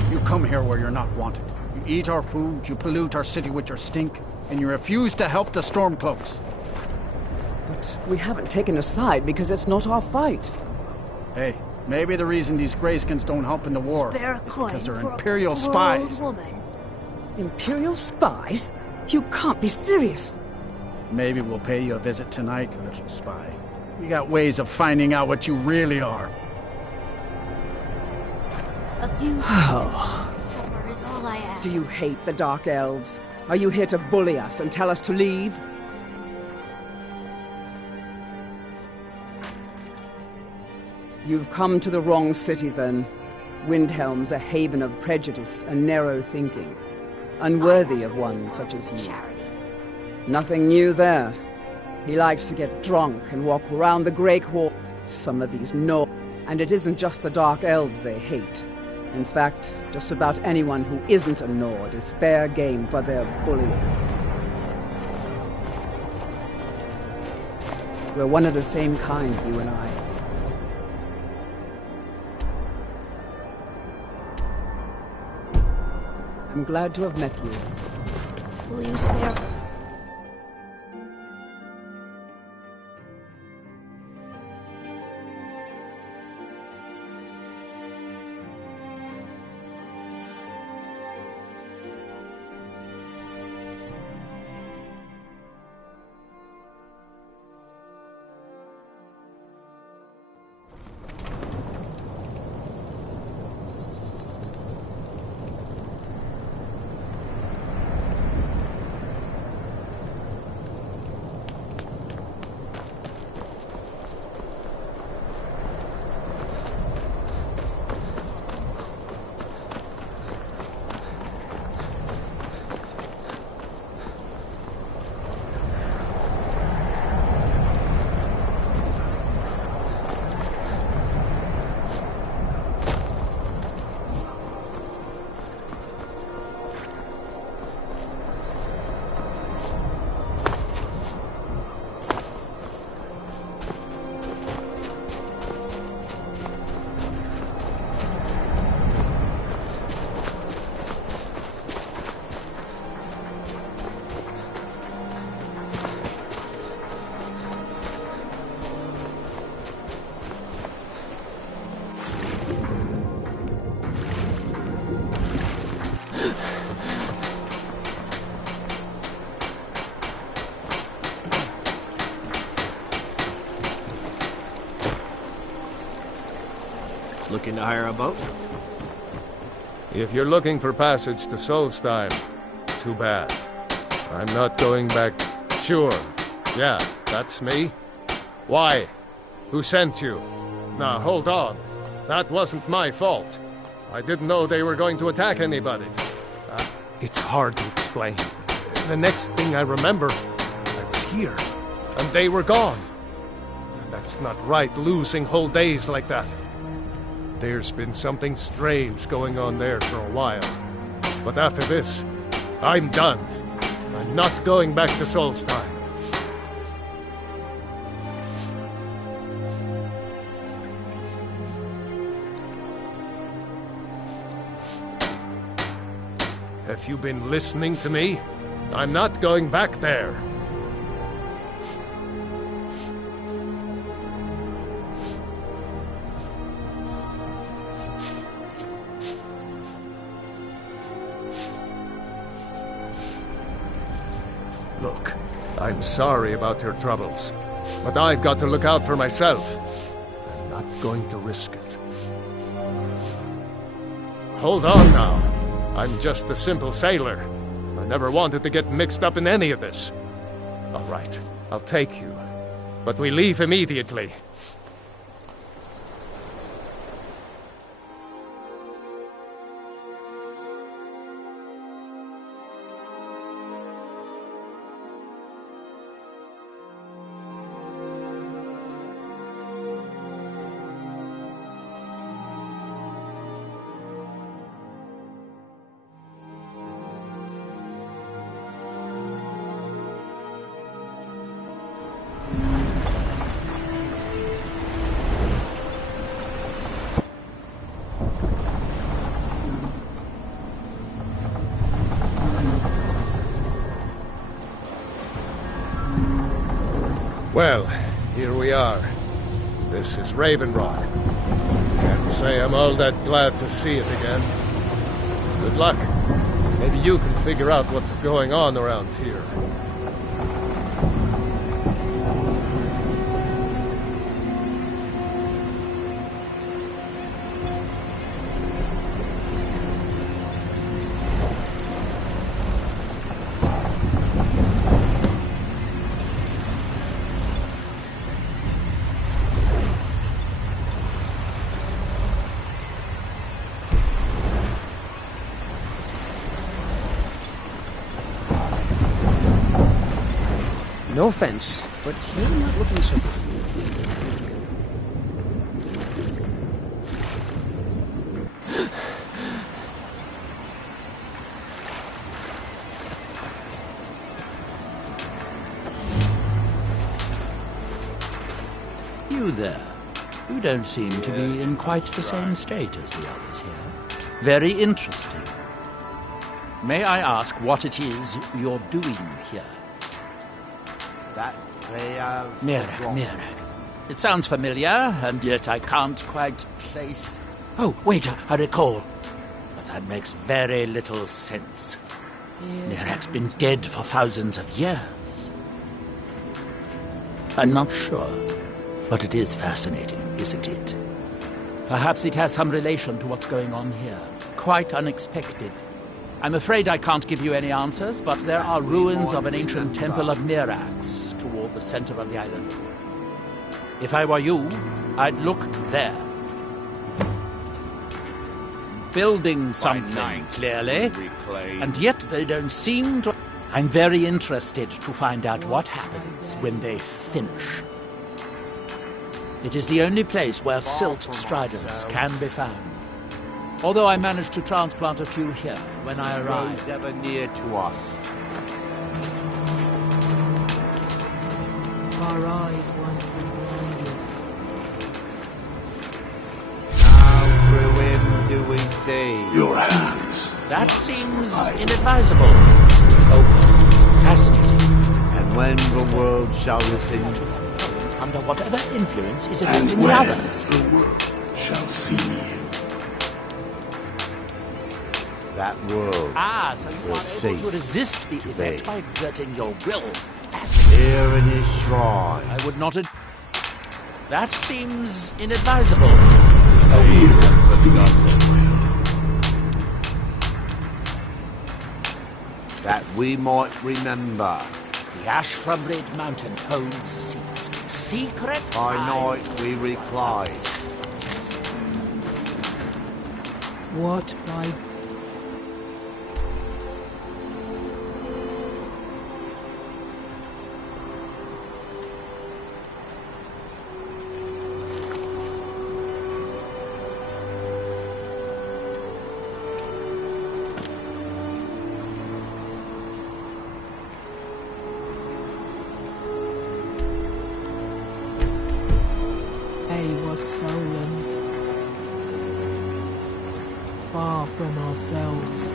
You come here where you're not wanted. You eat our food, you pollute our city with your stink, and you refuse to help the Stormcloaks. But we haven't taken a side because it's not our fight. Hey, maybe the reason these Greyskins don't help in the war is because they're Imperial spies. Imperial spies? You can't be serious. Maybe we'll pay you a visit tonight, little spy. We got ways of finding out what you really are. A few supper is all I ask. Do you hate the Dark Elves? Are you here to bully us and tell us to leave? You've come to the wrong city, then. Windhelm's a haven of prejudice and narrow thinking, unworthy of one such as you. Nothing new there. He likes to get drunk and walk around the Grey Hall. Some of these know, and it isn't just the Dark Elves they hate. In fact, just about anyone who isn't a Nord is fair game for their bullying. We're one of the same kind, you and I. I'm glad to have met you. Will you spare... Looking to hire a boat? If you're looking for passage to Solstheim, too bad. I'm not going back. Sure. Yeah, that's me. Why? Who sent you? Now, hold on. That wasn't my fault. I didn't know they were going to attack anybody. It's hard to explain. The next thing I remember, I was here, and they were gone. That's not right, losing whole days like that. There's been something strange going on there for a while. But after this, I'm done. I'm not going back to Solstheim. Have you been listening to me? I'm not going back there. Look, I'm sorry about your troubles, but I've got to look out for myself. I'm not going to risk it. Hold on now. I'm just a simple sailor. I never wanted to get mixed up in any of this. All right, I'll take you. But we leave immediately. Well, here we are. This is Raven Rock. Can't say I'm all that glad to see it again. Good luck. Maybe you can figure out what's going on around here. No offense, but you're not looking so good. You there. You don't seem to be in quite the same state as the others here. Very interesting. May I ask what it is you're doing here? That they have... Mirag. It sounds familiar, and yet I can't quite place... Oh, wait, I recall. But that makes very little sense. Mirag's been dead for thousands of years. I'm not sure, but it is fascinating, isn't it? Perhaps it has some relation to what's going on here. Quite unexpected. I'm afraid I can't give you any answers, but there are ruins of an ancient temple of Mirax toward the center of the island. If I were you, I'd look there. Building something, clearly, and yet they don't seem to... I'm very interested to find out what happens when they finish. It is the only place where silt striders can be found. Although I managed to transplant a few here when I arrived. Ever near to us. Our eyes once were blinded. How through him do we see? Your hands. That seems inadvisable. Oh, fascinating. And when the world shall listen... Under whatever influence is affecting the others. the world shall see me. That world so you are able to resist the effect by exerting your will. Fascinating. Here in his shrine. I would not... That seems inadvisable. That we might remember. The ash from Red Mountain holds secrets. By night we recline. What by... stolen. Far from ourselves.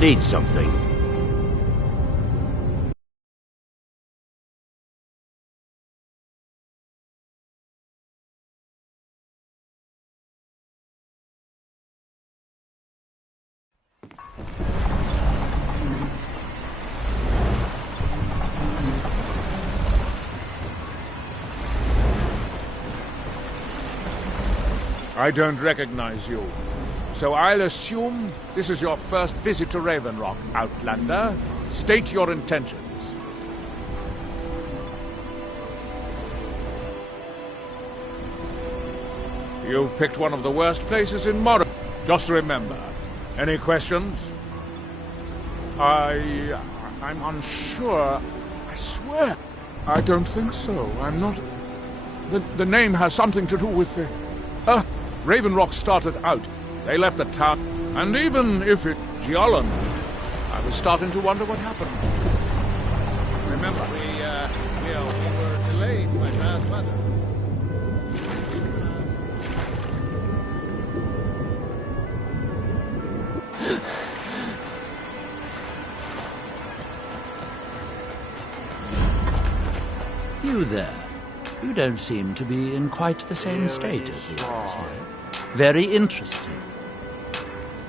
Need something. I don't recognize you. So I'll assume this is your first visit to Raven Rock, Outlander. State your intentions. You've picked one of the worst places in Morrow. Just remember. Any questions? I'm unsure. I swear. I don't think so. I'm not... The name has something to do with the... Raven Rock started out. They left the town, and even if it's Giolan, I was starting to wonder what happened. Remember, we were delayed by bad weather. You there. You don't seem to be in quite the same state as the others here. Very interesting.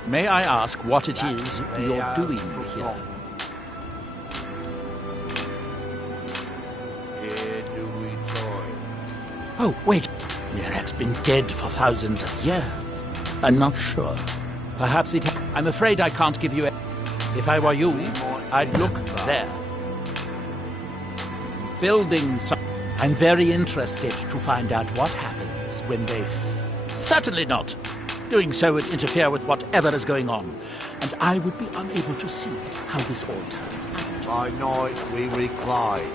May I ask what it is you're doing here? Here do we toil. Oh, wait. Mirak's been dead for thousands of years. I'm not sure. Perhaps it... I'm afraid I can't give you a... If I were you, I'd look there. Building some... I'm very interested to find out what happens when they... Certainly not. Doing so would interfere with whatever is going on, and I would be unable to see how this all turns out. By night we recline.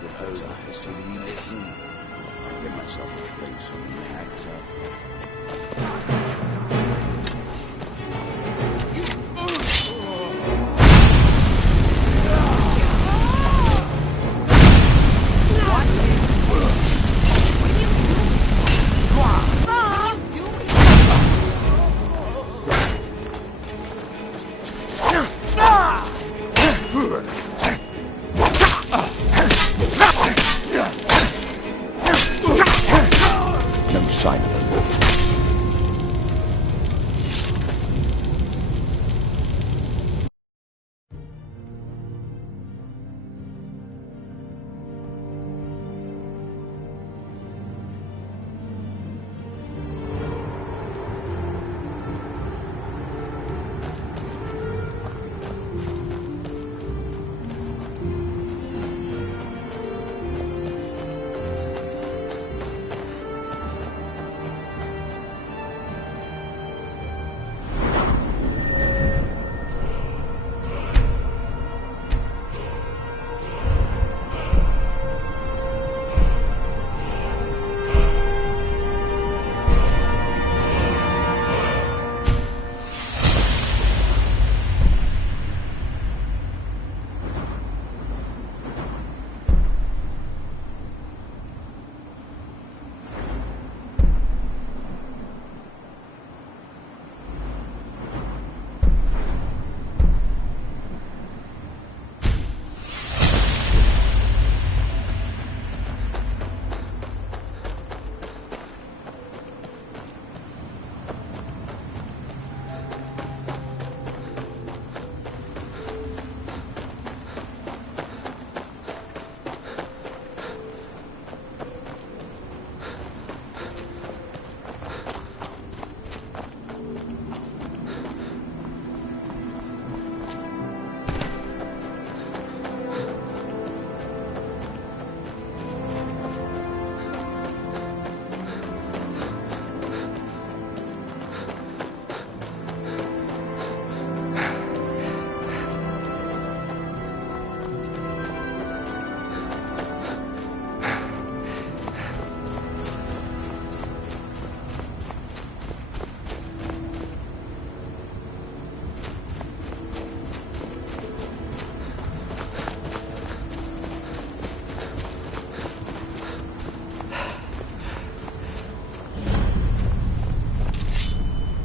don't propose I see you listen. I'll give myself a face on the hags up. No sign of them.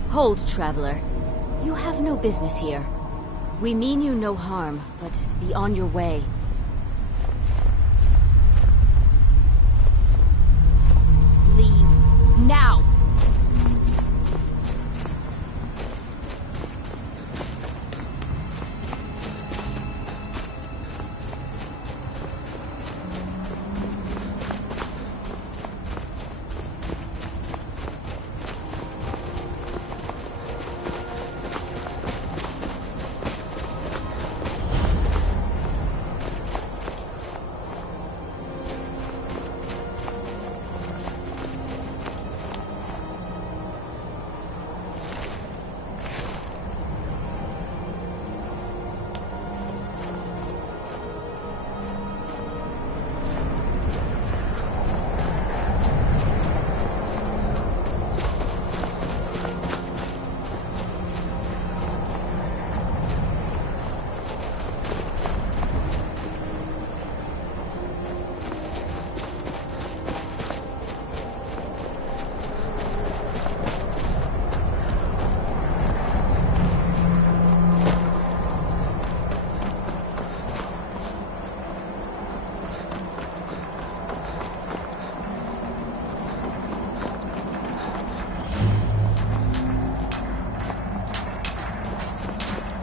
Hold, traveler. You have no business here. We mean you no harm, but be on your way. Leave. Now!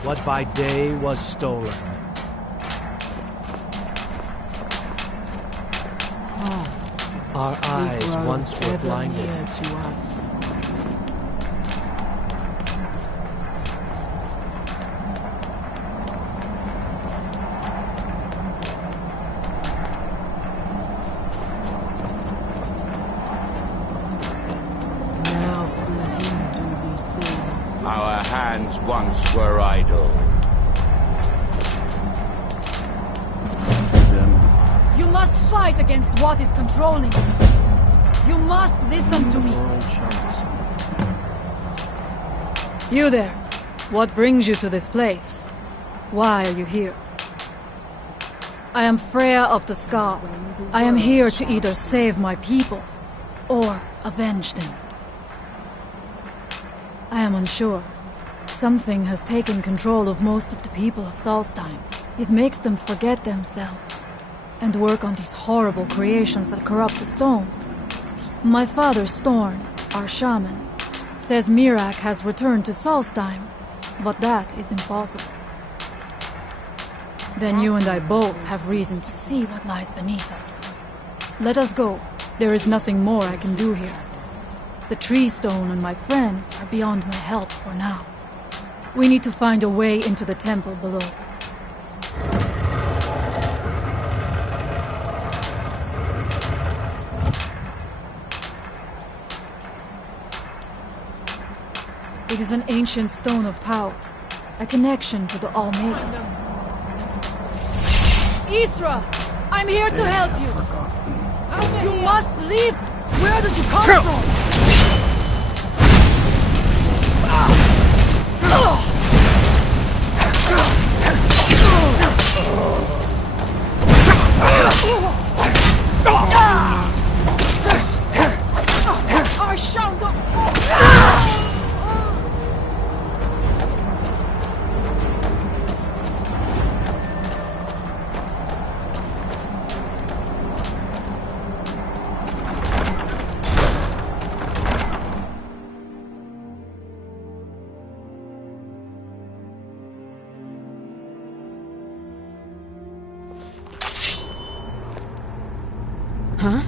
What by day was stolen. Our eyes once were blinded. To us. Now through him do we see. Our hands once were idle. You must fight against what is controlling you. You must listen to me. You there. What brings you to this place? Why are you here? I am Freya of the Scar. I am here to either save my people or avenge them. I am unsure. Something has taken control of most of the people of Solstheim. It makes them forget themselves and work on these horrible creations that corrupt the stones. My father, Storn, our shaman, says Mirak has returned to Solstheim, but that is impossible. Then you and I both have reason to see what lies beneath us. Let us go. There is nothing more I can do here. The tree stone and my friends are beyond my help for now. We need to find a way into the temple below. It is an ancient stone of power, a connection to the All-Maker. Isra! I'm here to help you! You must leave! Where did you come from? Huh?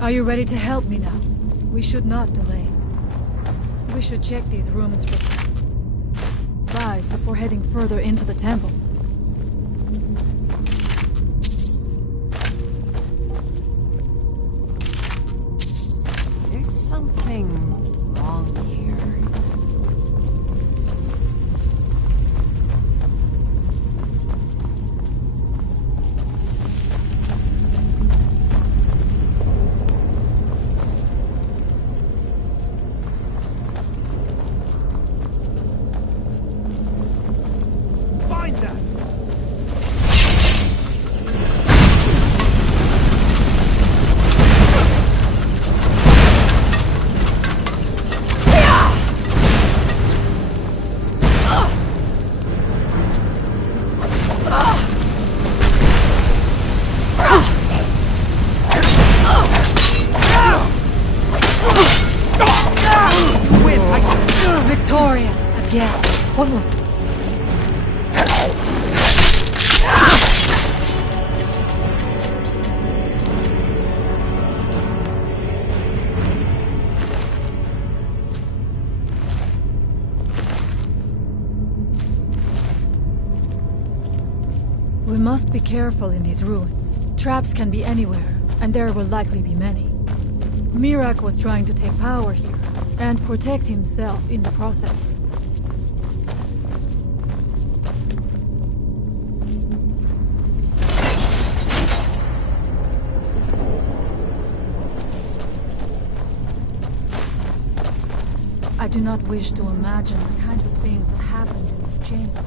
Are you ready to help me now? We should not delay. We should check these rooms for supplies before heading further into the temple. There's something wrong here. Victorious again. What was it? We must be careful in these ruins. Traps can be anywhere, and there will likely be many. Mirak was trying to take power here, and protect himself in the process. I do not wish to imagine the kinds of things that happened in this chamber.